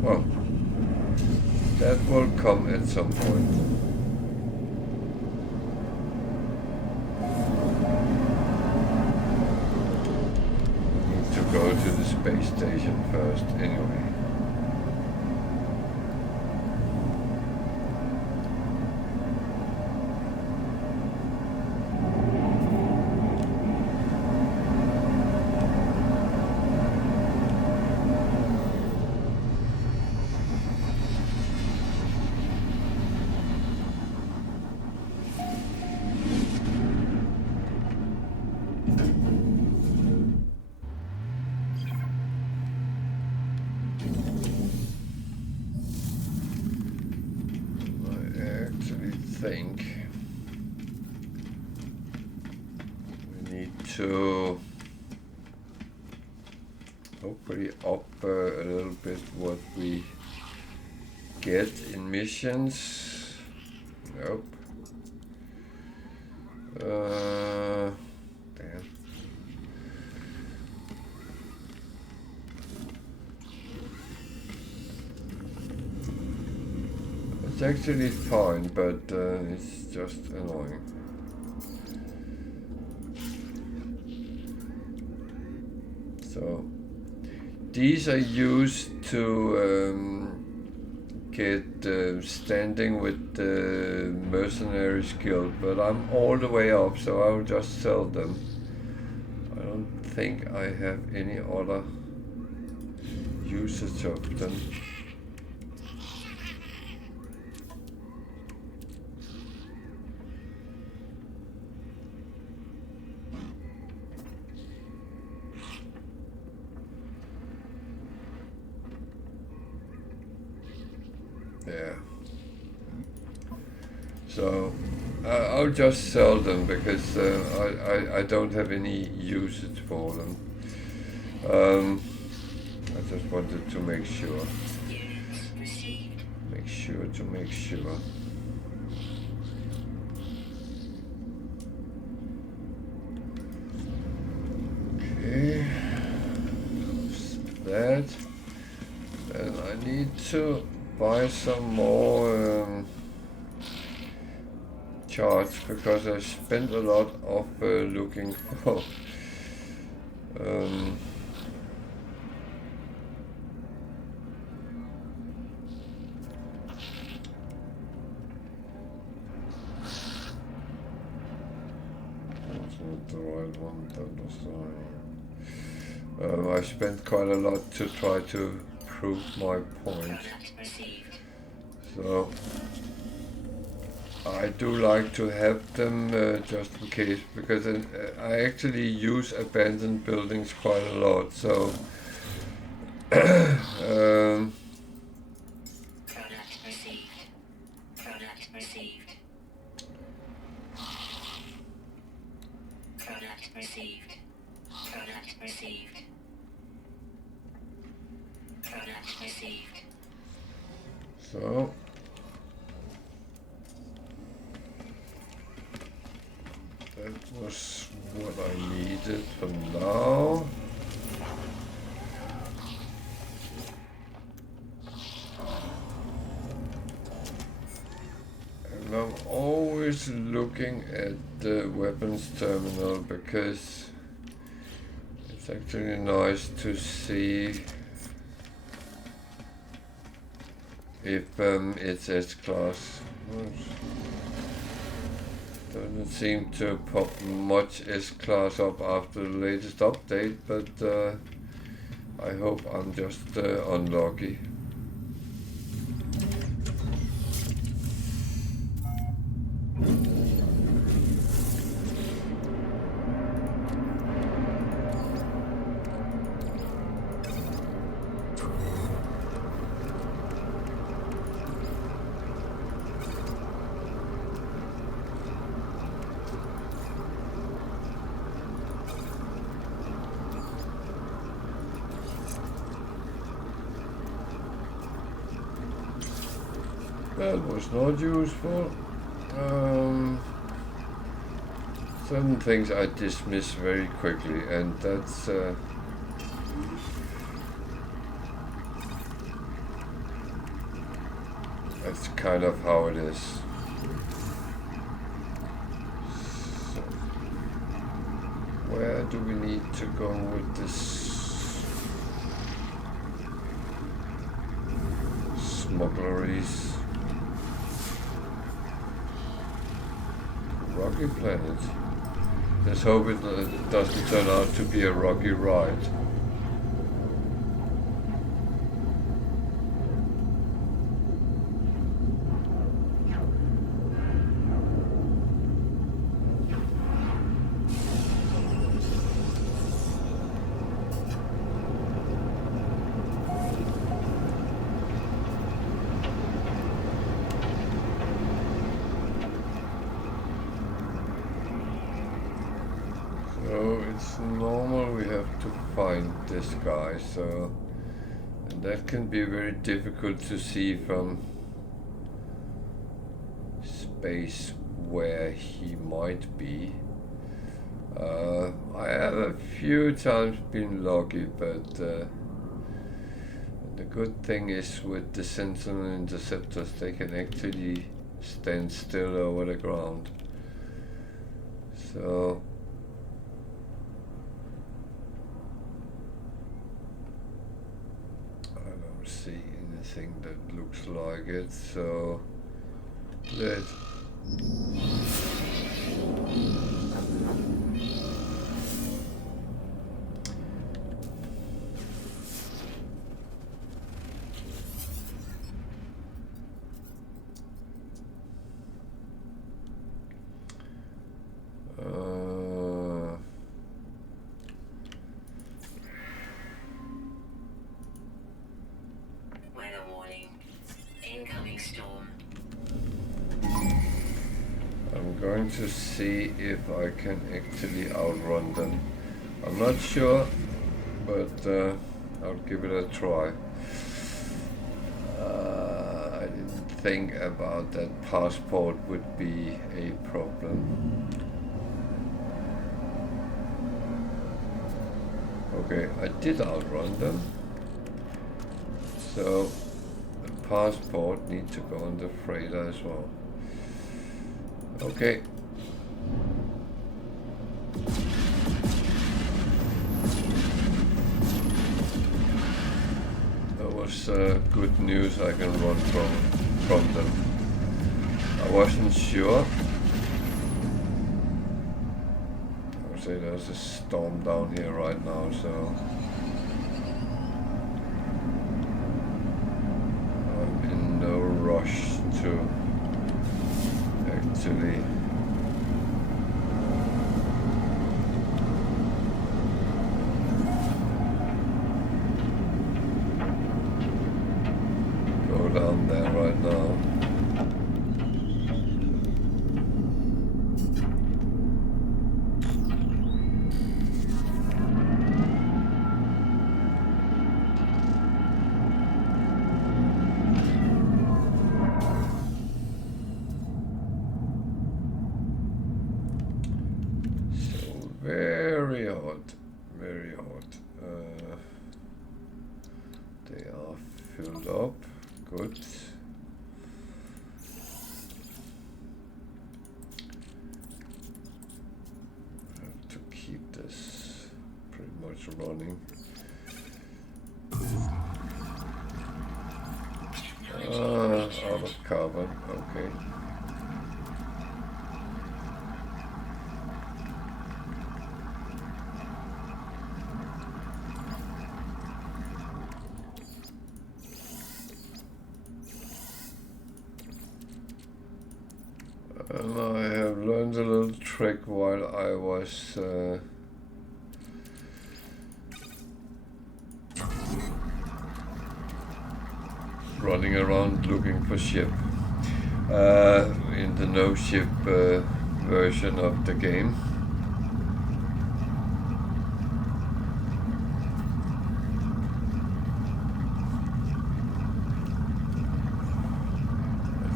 Well, that will come at some point. Need to go to the space station first anyway. Think we need to hopefully up a little bit what we get in missions. Nope. Damn. It's actually fine, but it's just annoying. So these are used to get standing with the Mercenaries Guild, but I'm all the way up, so I'll just sell them. I don't think I have any other usage of them. Yeah. So I'll just sell them because I don't have any usage for them. I just wanted to make sure. Make sure. Okay. That. And I need to buy some more charts because I spent a lot of looking for that's not the right one, that was the right one. I spent quite a lot to try to prove my point. So I do like to have them just in case, because I actually use abandoned buildings quite a lot, so so that was what I needed for now. And I'm always looking at the weapons terminal because it's actually nice to see if it's S-Class. Doesn't seem to pop much S-Class up after the latest update, but I hope I'm just unlucky. That was not useful. Certain things I dismiss very quickly, and that's kind of how it is. So, where do we need to go with this smuggleries? Rocky planet. Let's hope it doesn't turn out to be a rocky ride. So it's normal we have to find this guy, so and that can be very difficult to see from space where he might be. I have a few times been lucky, but The good thing is with the Sentinel interceptors, they can actually stand still over the ground. So I don't see anything that looks like it, so let's Weather warning. Incoming storm. I'm going to see if I can actually outrun them. I'm not sure, but I'll give it a try. I didn't think about that passport would be a problem. Okay, I did outrun them. So the passport needs to go on the freighter as well. Okay. That was good news. I can run from them. I wasn't sure. I would say there's a storm down here right now, so I'm in no rush to actually go down there right now. Very hot, very hot. They are filled up, good. I have to keep this pretty much running. Out of carbon, okay. And I have learned a little trick while I was running around looking for ship in the no ship version of the game.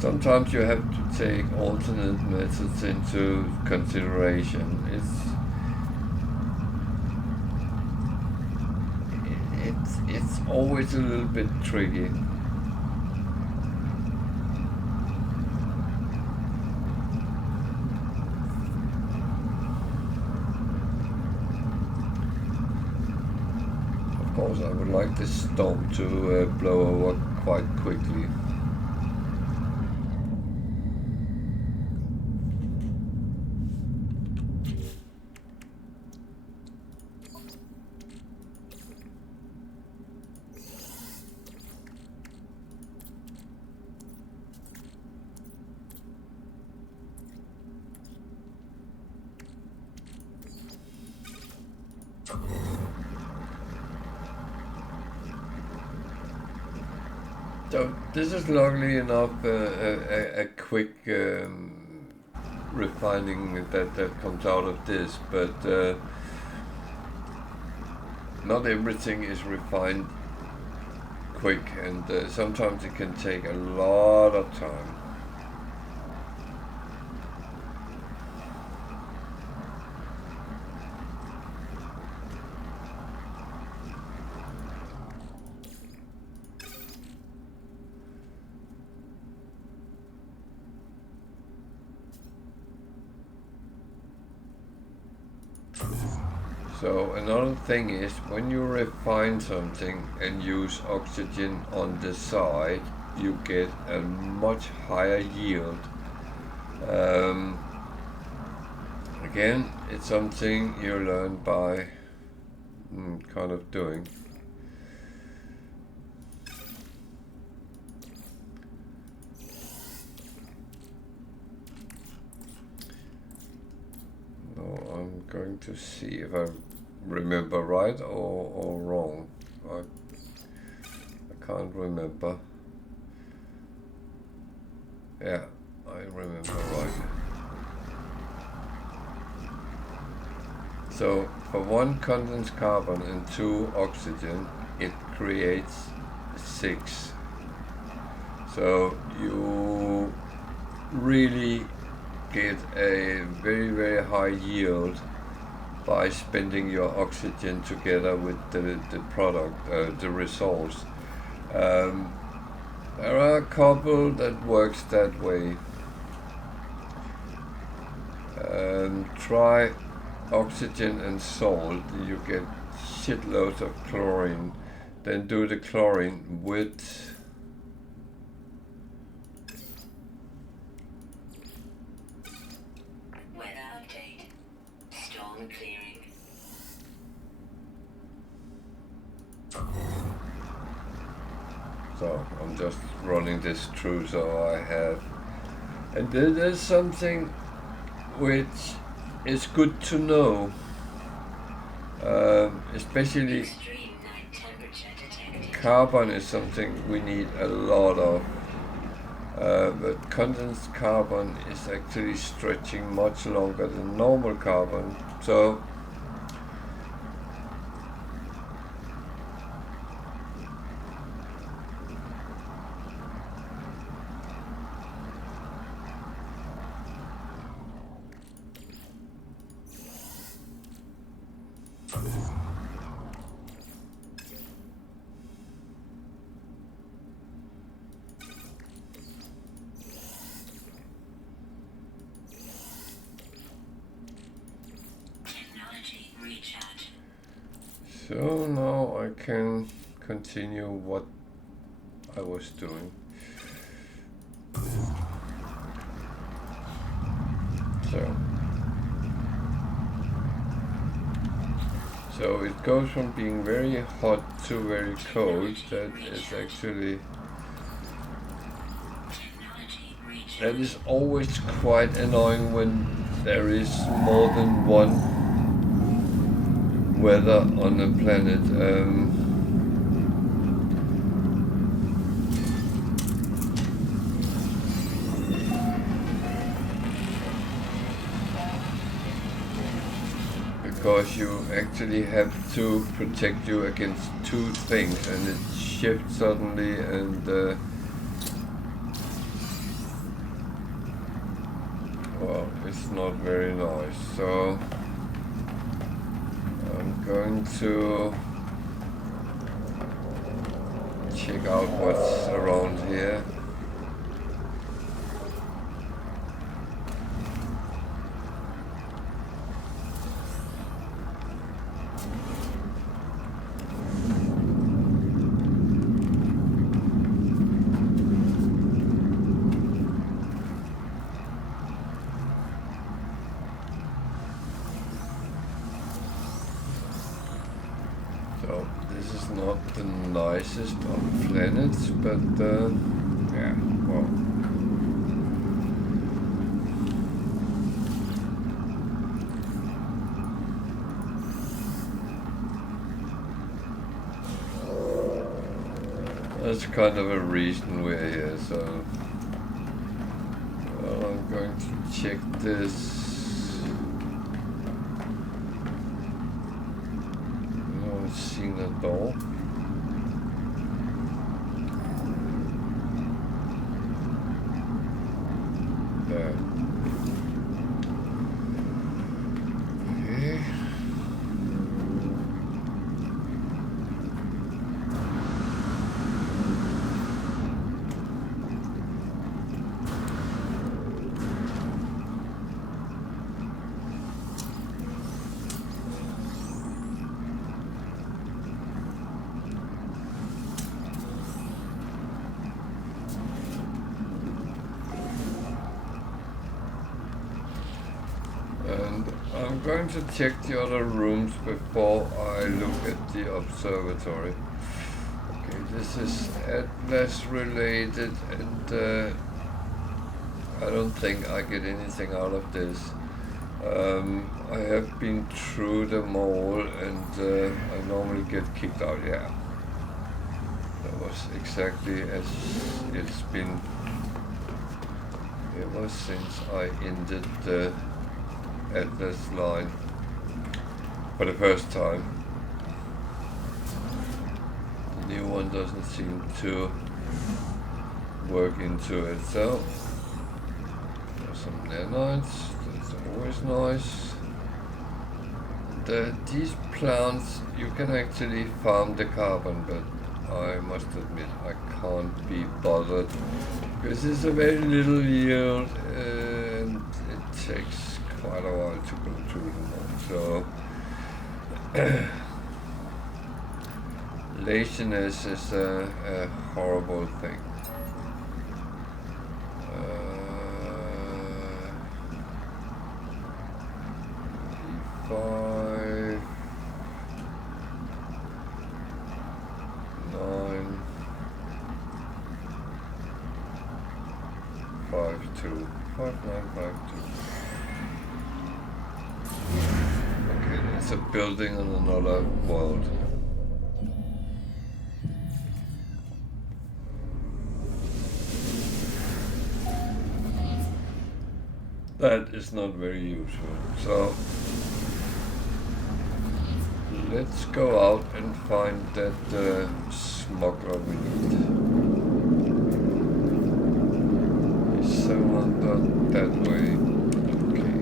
Sometimes you have to take alternate methods into consideration. It's always a little bit tricky. Of course, I would like this storm to blow over quite quickly. So this is luckily enough a quick refining that comes out of this, but not everything is refined quick, and sometimes it can take a lot of time. So another thing is, when you refine something and use oxygen on the side, you get a much higher yield. Again, it's something you learn by kind of doing. No, I'm going to see if I remember right or wrong. I can't remember. Yeah, I remember right. So for 1 condensed carbon and 2 oxygen, it creates 6. So you really get a very, very high yield by spending your oxygen together with the product, the resource. There are a couple that works that way. Try oxygen and salt, you get shitloads of chlorine. Then do the chlorine with So I'm just running this through, so I have, and there's something which is good to know, especially carbon is something we need a lot of, but condensed carbon is actually stretching much longer than normal carbon. So So now I can continue what I was doing. So it goes from being very hot to very cold. That is always quite annoying when there is more than one weather on a planet. Because you actually have to protect you against 2 things, and it shifts suddenly, and well, it's not very nice. So I'm going to check out what's around here. So this is not the nicest of planets, but yeah, well. That's kind of a reason we're here, so well, I'm going to check this. Seen a door. There. Okay. I'm going to check the other rooms before I look at the observatory. Okay, this is Atlas related, and I don't think I get anything out of this. I have been through them all, and I normally get kicked out. Yeah, that was exactly as it's been ever since I ended the Atlas line for the first time. The new one doesn't seem to work into it, so there's some nanites, that's always nice. These plants, you can actually farm the carbon, but I must admit I can't be bothered because it's a very little yield and it takes quite a while to go through them all. So laziness is a horrible thing. E5, 9, 5, 2, 5, 9, 5, 2. Okay, there's a building on another world. That is not very useful. So let's go out and find that smuggler we need. He's somewhere that way. Okay.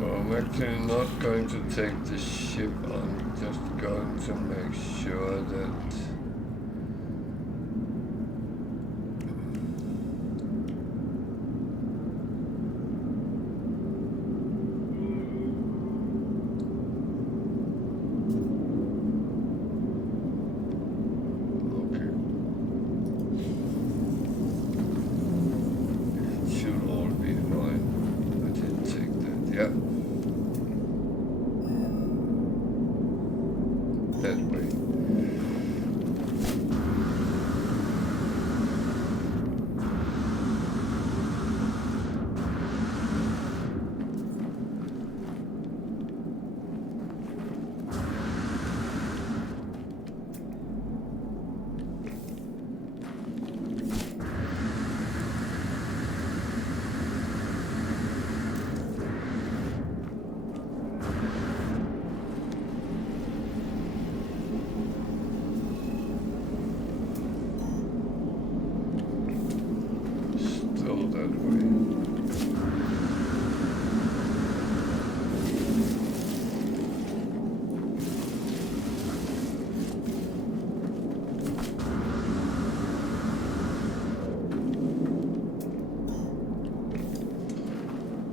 I'm actually not going to take the ship, I'm just going to make sure that it should all be fine. I didn't take that, yeah. That way.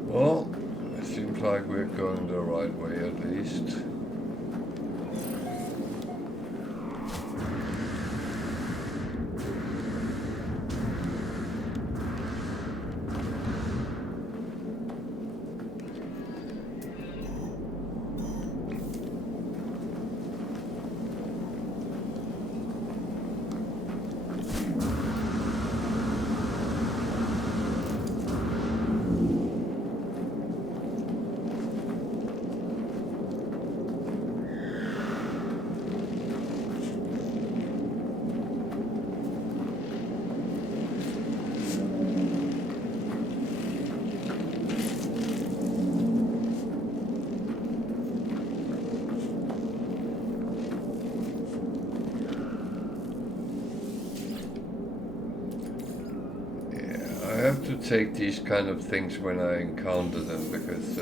Well, it seems like we're going the right way at least. I have to take these kind of things when I encounter them because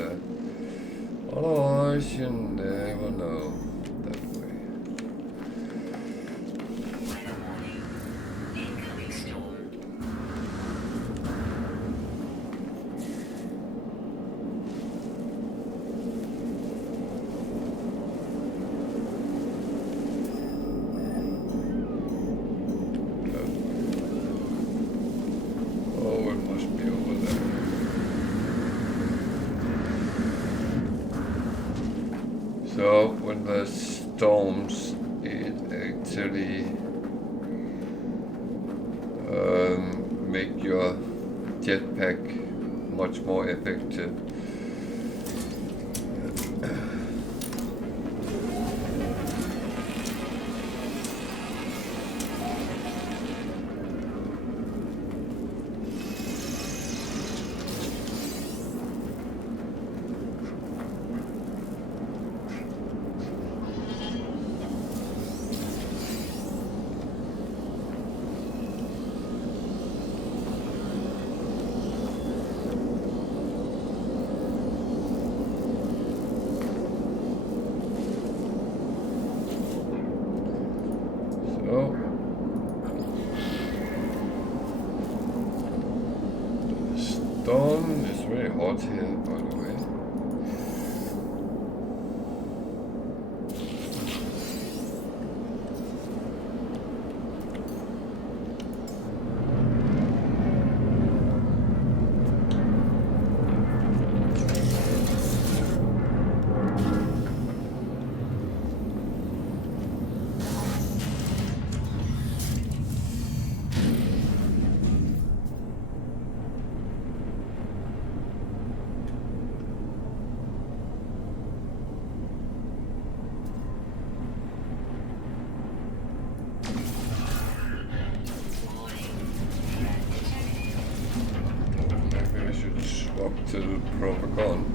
otherwise you never know. That way. Weather warning. Incoming storm. storms, it actually make your jetpack much more effective. Storm is very hot here, by the way. To the proper gun.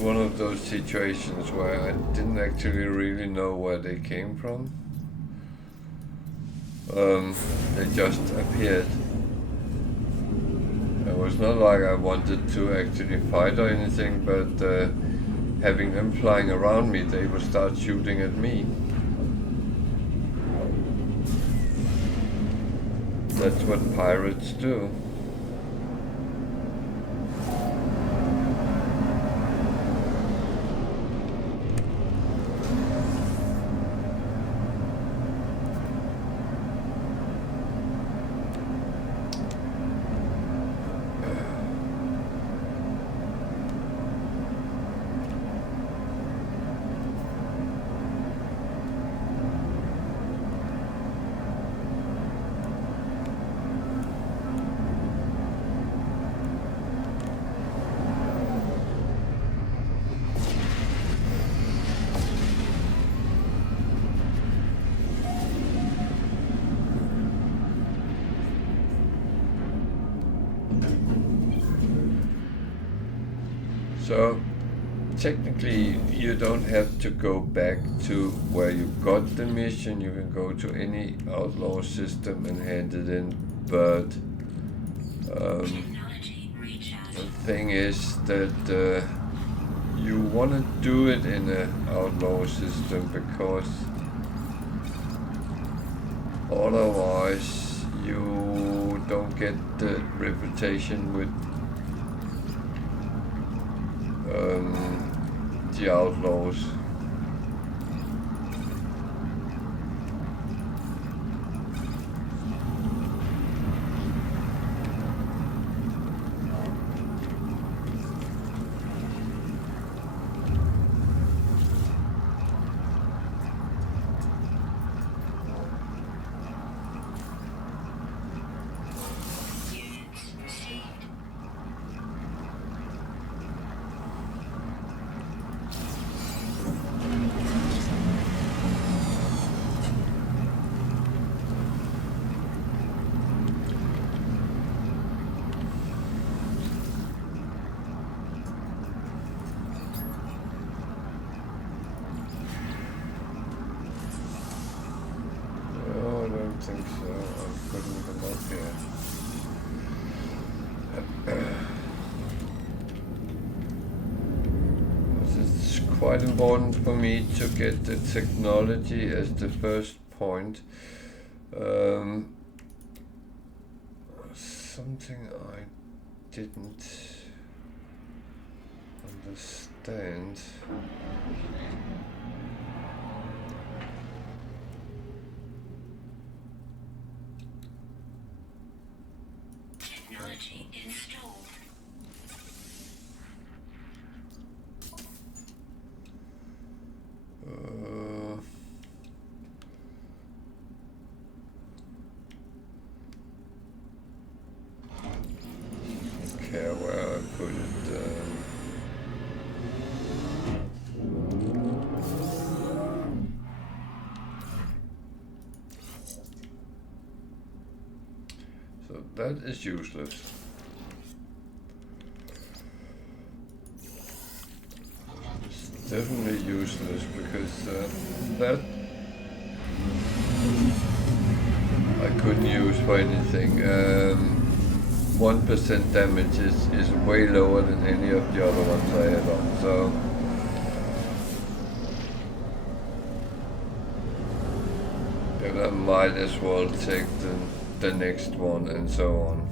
One of those situations where I didn't actually really know where they came from. They just appeared. It was not like I wanted to actually fight or anything, but having them flying around me, they would start shooting at me. That's what pirates do. So technically you don't have to go back to where you got the mission. You can go to any outlaw system and hand it in, but the thing is that you want to do it in an outlaw system, because otherwise you don't get the reputation with the outlaws. quite important for me to get the technology as the first point. Something I didn't understand. Technology installed. Okay, where I put it. So that is useless. It's definitely useless because that I couldn't use for anything. 1% damage is way lower than any of the other ones I had on, so then I might as well take the next one and so on.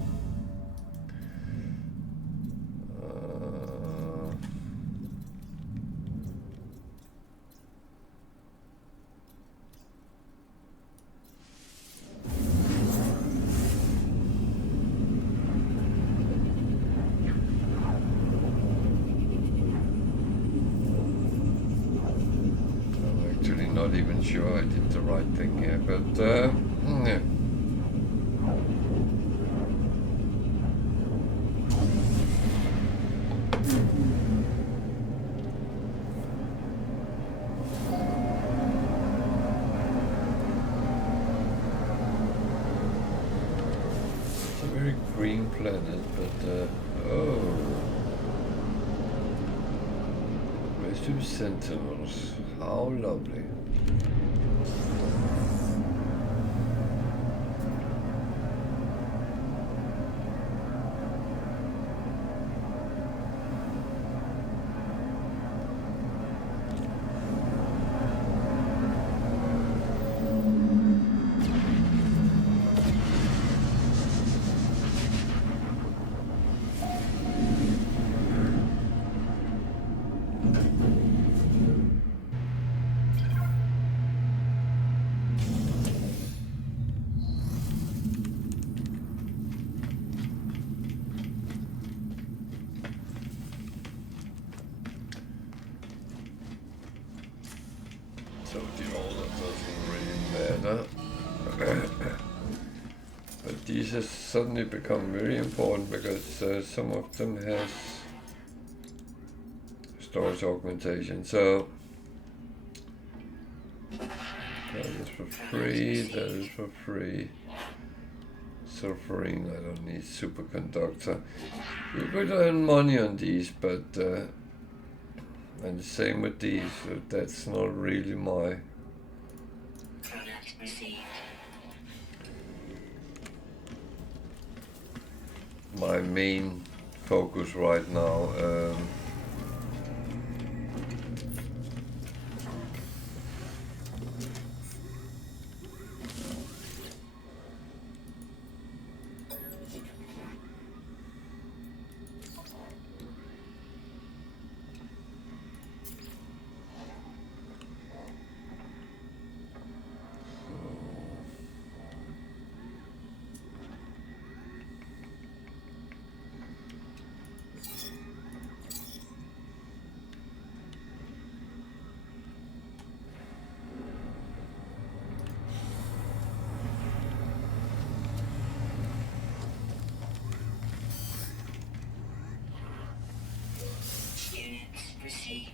Not even sure I did the right thing here, but yeah. It's a very green planet, but oh, where's two sentinels? How lovely. But these have suddenly become very important because some of them has storage augmentation. So that is for free, that is for free. Suffering, I don't need superconductor. You could earn money on these, but and the same with these, so that's not really my Product received. my main focus right now. Units received.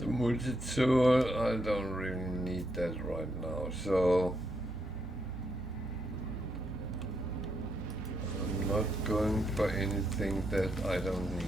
The multi-tool, I don't really need that right now, so I'm not going for anything that I don't need.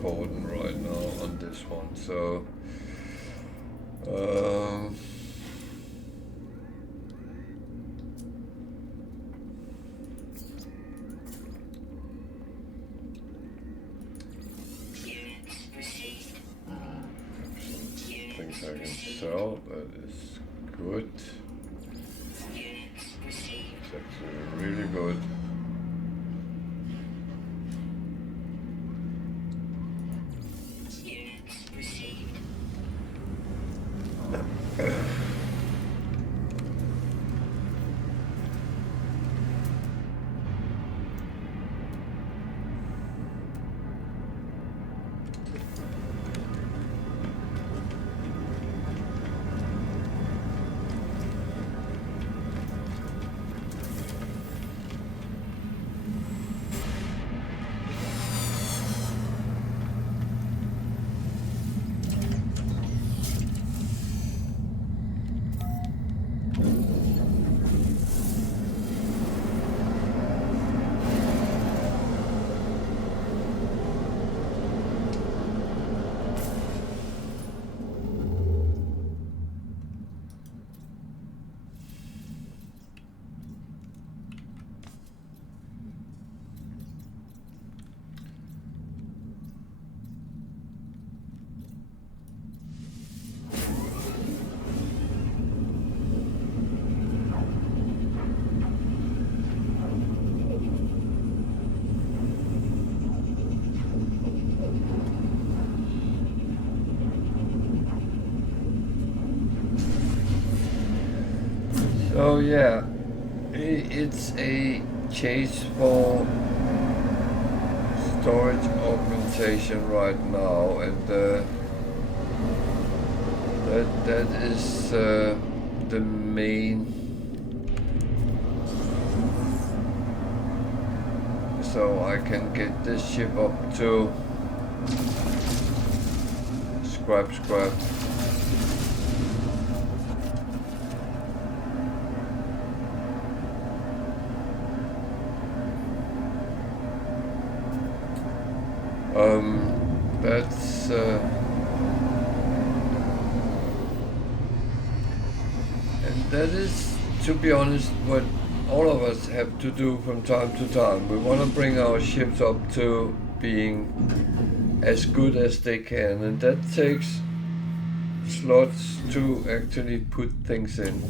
important right now on this one. So things I can sell, that is good. It's actually really good. So yeah, it's a case for storage augmentation right now, and that is the main. So I can get this ship up to scrap. That's and that is, to be honest, what all of us have to do from time to time. We want to bring our ships up to being as good as they can, and that takes slots to actually put things in.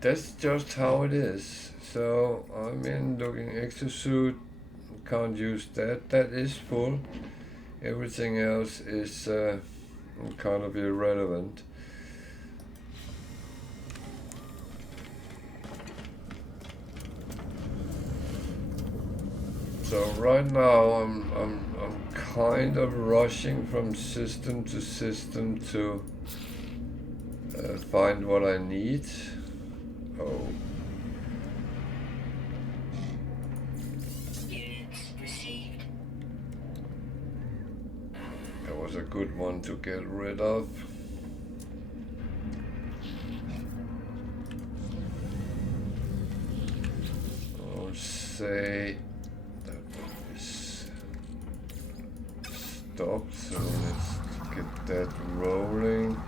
That's just how it is. So I mean, looking exosuit, can't use that. That is full. Everything else is kind of irrelevant. So right now I'm kind of rushing from system to system to find what I need. Oh. That was a good one to get rid of. I'll say that one is stopped, so let's get that rolling.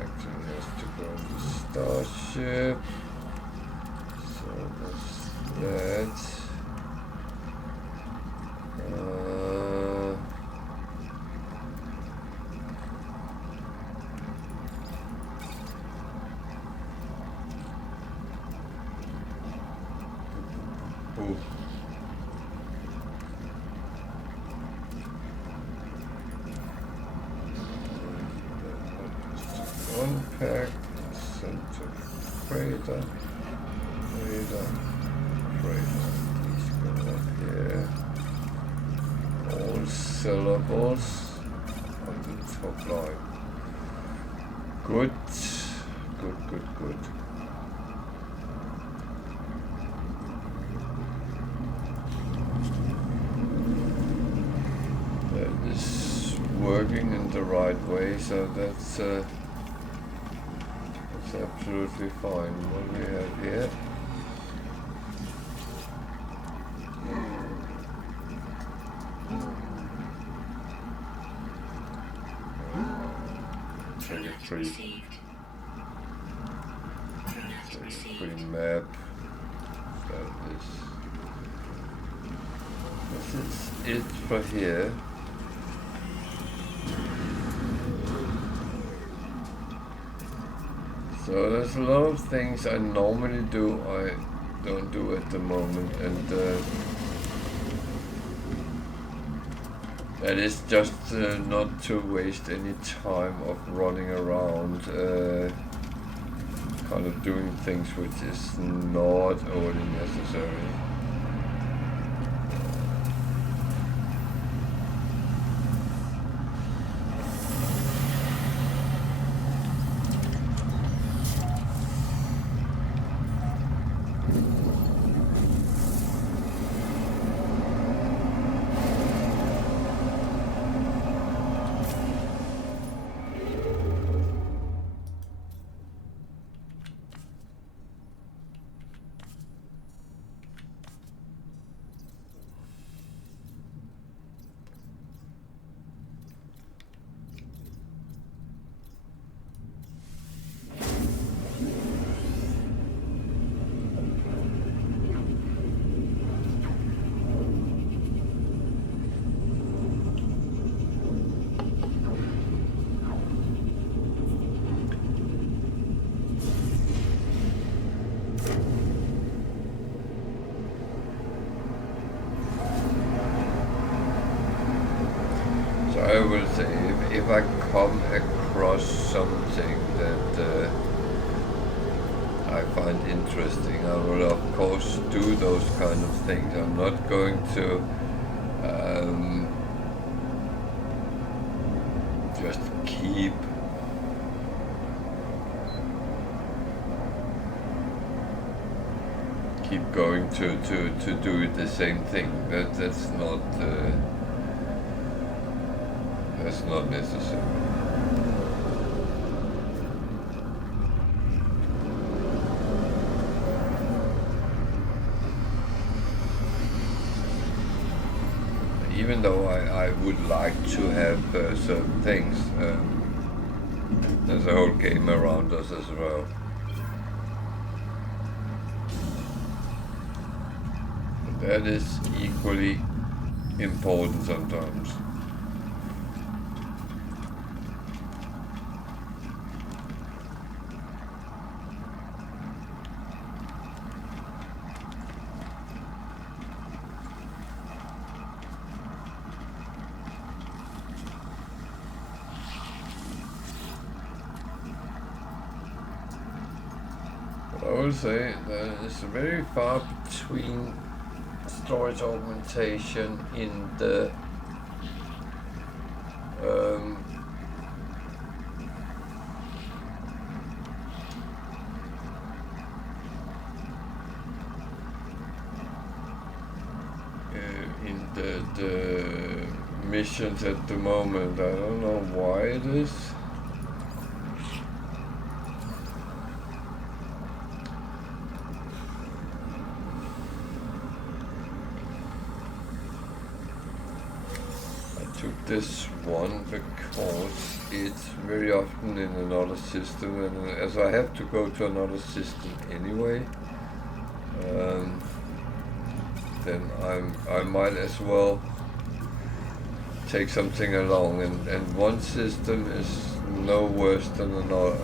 Actually has to go to Starship. So that's that. Unpack, center, freighter. Let's go up here. All syllables on the top line. Good. working in the right way, so that's absolutely fine. What do we have here? Free map. This is it for here. So there's a lot of things I normally do I don't do at the moment, and that is just not to waste any time of running around kind of doing things which is not only necessary. I will say, if I come across something that I find interesting, I will of course do those kind of things. I'm not going to just keep going to do the same thing. That's not necessary. Even though I would like to have certain things, there's a whole game around us as well. That is equally important sometimes. I will say that it's very far between storage augmentation in the the missions at the moment. I don't know why it is. This one because it's very often in another system, and as I have to go to another system anyway, then I might as well take something along, and one system is no worse than another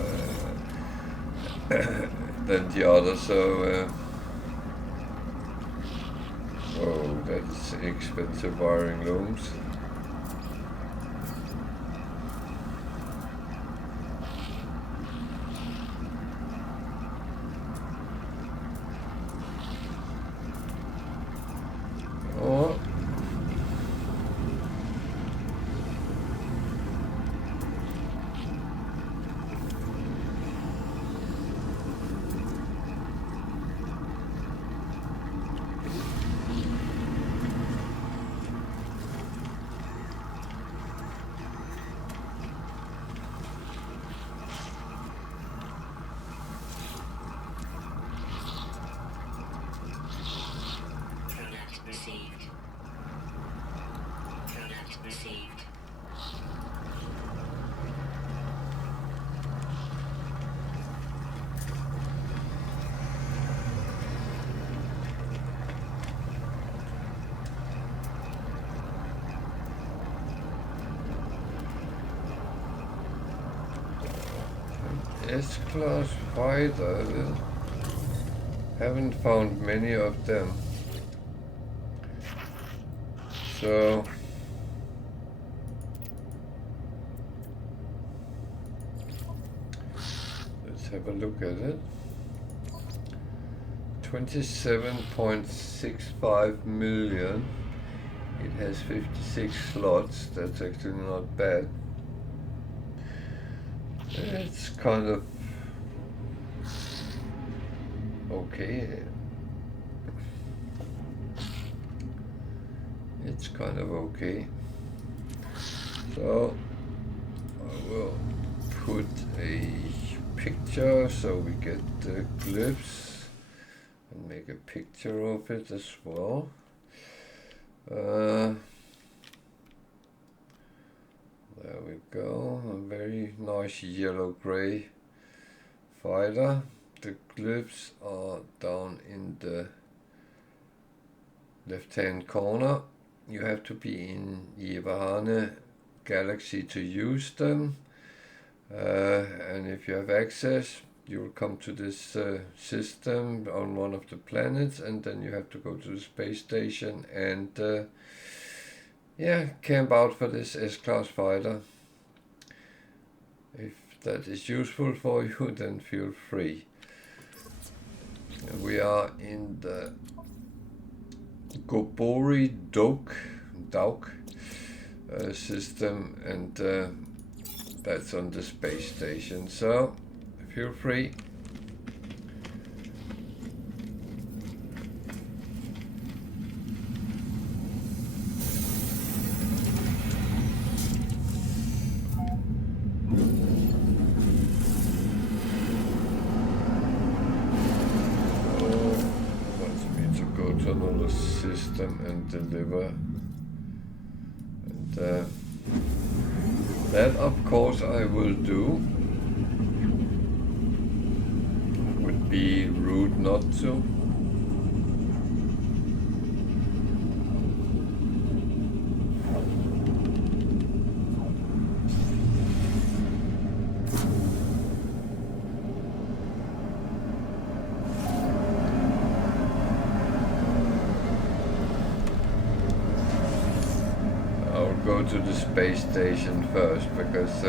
than the other. So oh, that's expensive wiring looms. received. Product received. S-class fighter. Haven't found many of them. So let's have a look at it. 27.65 million. It has 56 slots. That's actually not bad. It's kind of okay. It's kind of okay. So I will put a picture so we get the glyphs and make a picture of it as well. There we go, a very nice yellow-gray fighter. The glyphs are down in the left-hand corner. You have to be in Yeberhahne galaxy to use them. And if you have access, you will come to this system on one of the planets, and then you have to go to the space station and camp out for this S-class fighter. If that is useful for you, then feel free. We are in the Gobori Dauk system, and that's on the space station, so feel free. System and deliver, and that of course I will do. Would be rude not to. Go to the space station first, because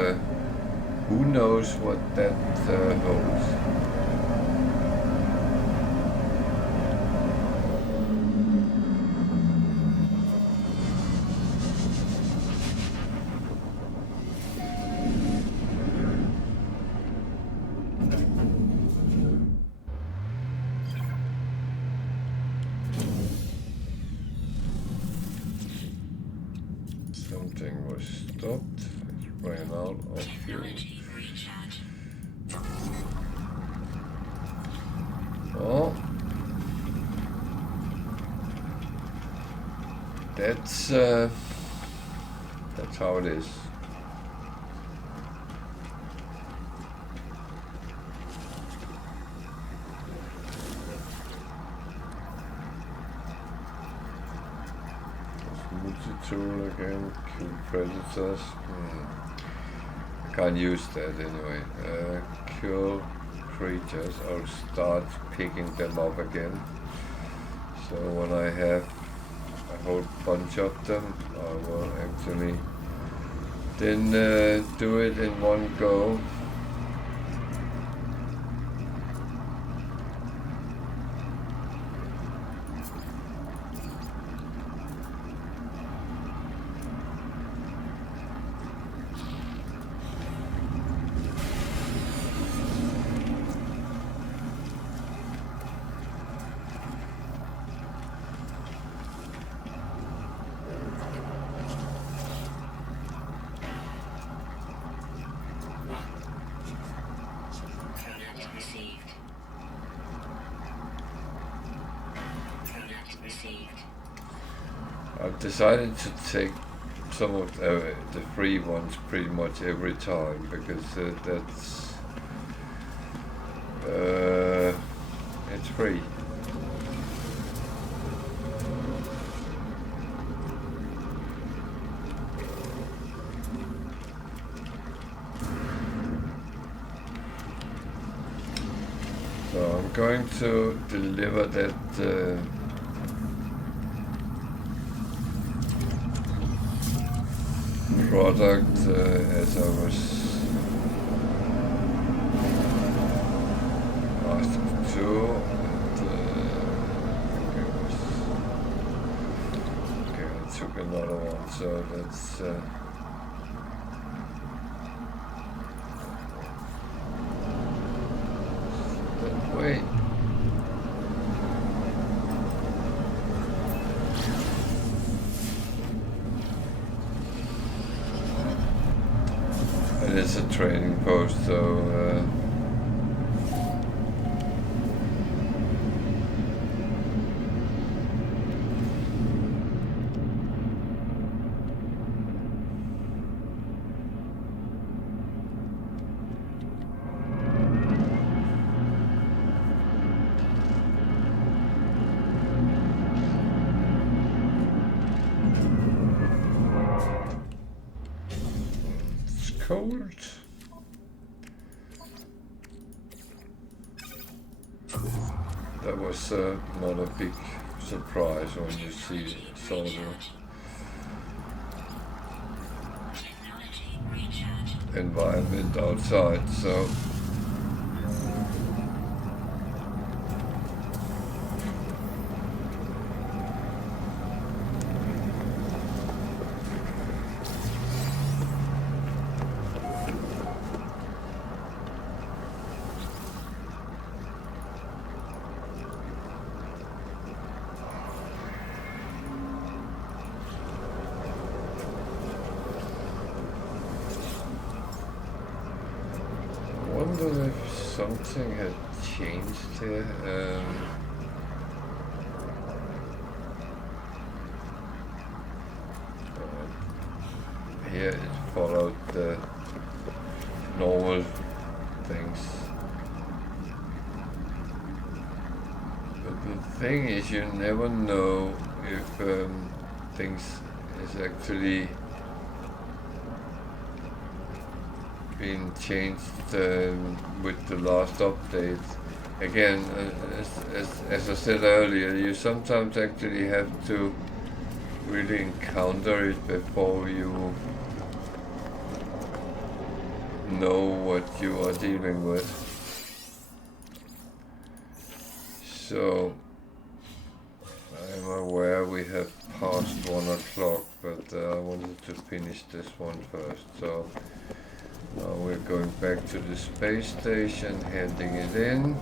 who knows what that holds. Something was stopped. It ran out of fuel. Oh, that's how it is. Multi-tool again, kill predators. I can't use that anyway. Kill creatures. I'll start picking them up again. So when I have a whole bunch of them, I will actually then do it in one go. I've decided to take some of the free ones pretty much every time because that's it's free. So I'm going to deliver that product as I was asked to. Okay, I took another one, so that's that way. And it's a training post, so it's cold. That was not a big surprise when you saw the environment outside. So I wonder if something had changed here. Here it followed the normal things. But the thing is, you never know if things is actually been changed with the last update. Again, as I said earlier, you sometimes actually have to really encounter it before you know what you are dealing with. So I'm aware we have passed 1 o'clock, but I wanted to finish this one first. So now we're going back to the space station, handing it in.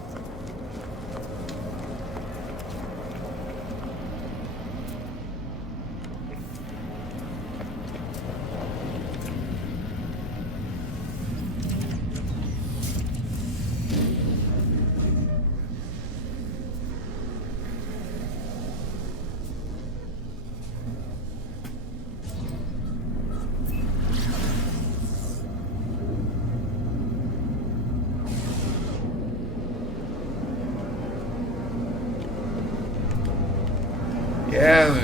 Yeah,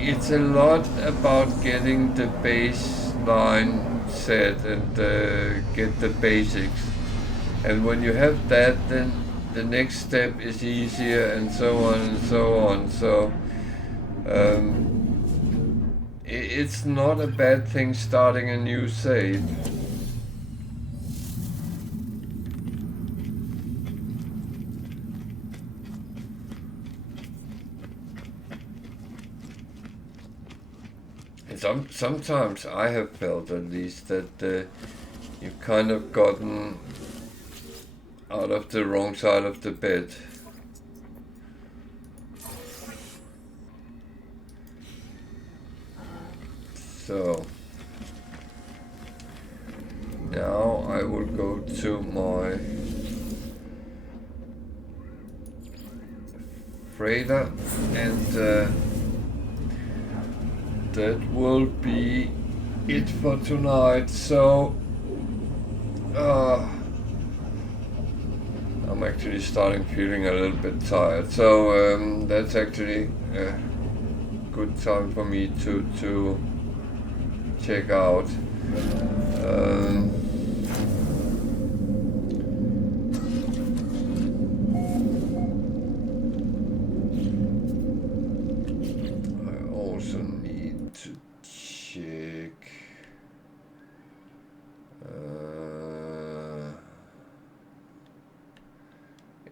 it's a lot about getting the baseline set and get the basics. And when you have that, then the next step is easier, and so on and so on. So it's not a bad thing starting a new save. Sometimes I have felt, at least, that you've kind of gotten out of the wrong side of the bed. So now I will go to my freighter, and that will be it for tonight. So I'm actually starting feeling a little bit tired, so that's actually a good time for me to check out. I also need to check.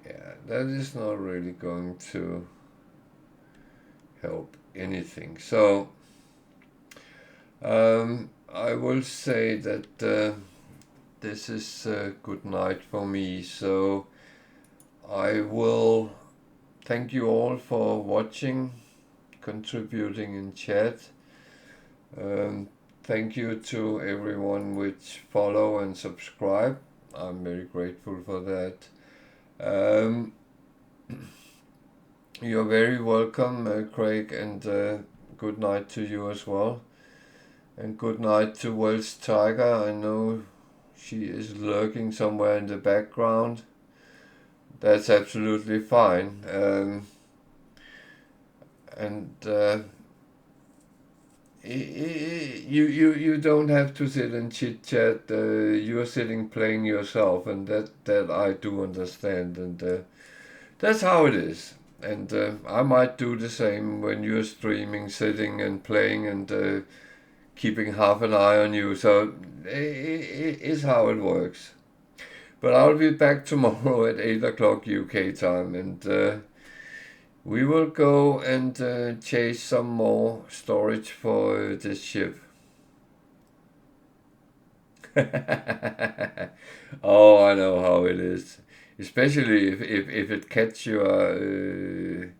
Yeah, that is not really going to help anything. So I will say that this is a good night for me. So I will thank you all for watching, contributing in chat. Thank you to everyone which follow and subscribe. I'm very grateful for that. You're very welcome, Craig, and good night to you as well. And good night to Welsh Tiger. I know she is lurking somewhere in the background. That's absolutely fine. You don't have to sit and chit chat. You're sitting playing yourself, and that I do understand, and that's how it is. And I might do the same when you're streaming, sitting and playing, and keeping half an eye on you. So it's how it works. But I'll be back tomorrow at 8 o'clock UK time, and we will go and chase some more storage for this ship. Oh, I know how it is. Especially if it catches your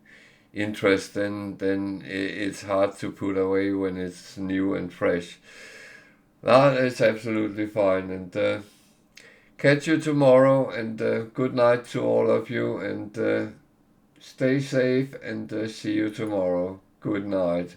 interest, then it's hard to put away when it's new and fresh. No, it's absolutely fine, and catch you tomorrow, and good night to all of you, and stay safe, and see you tomorrow. Good night.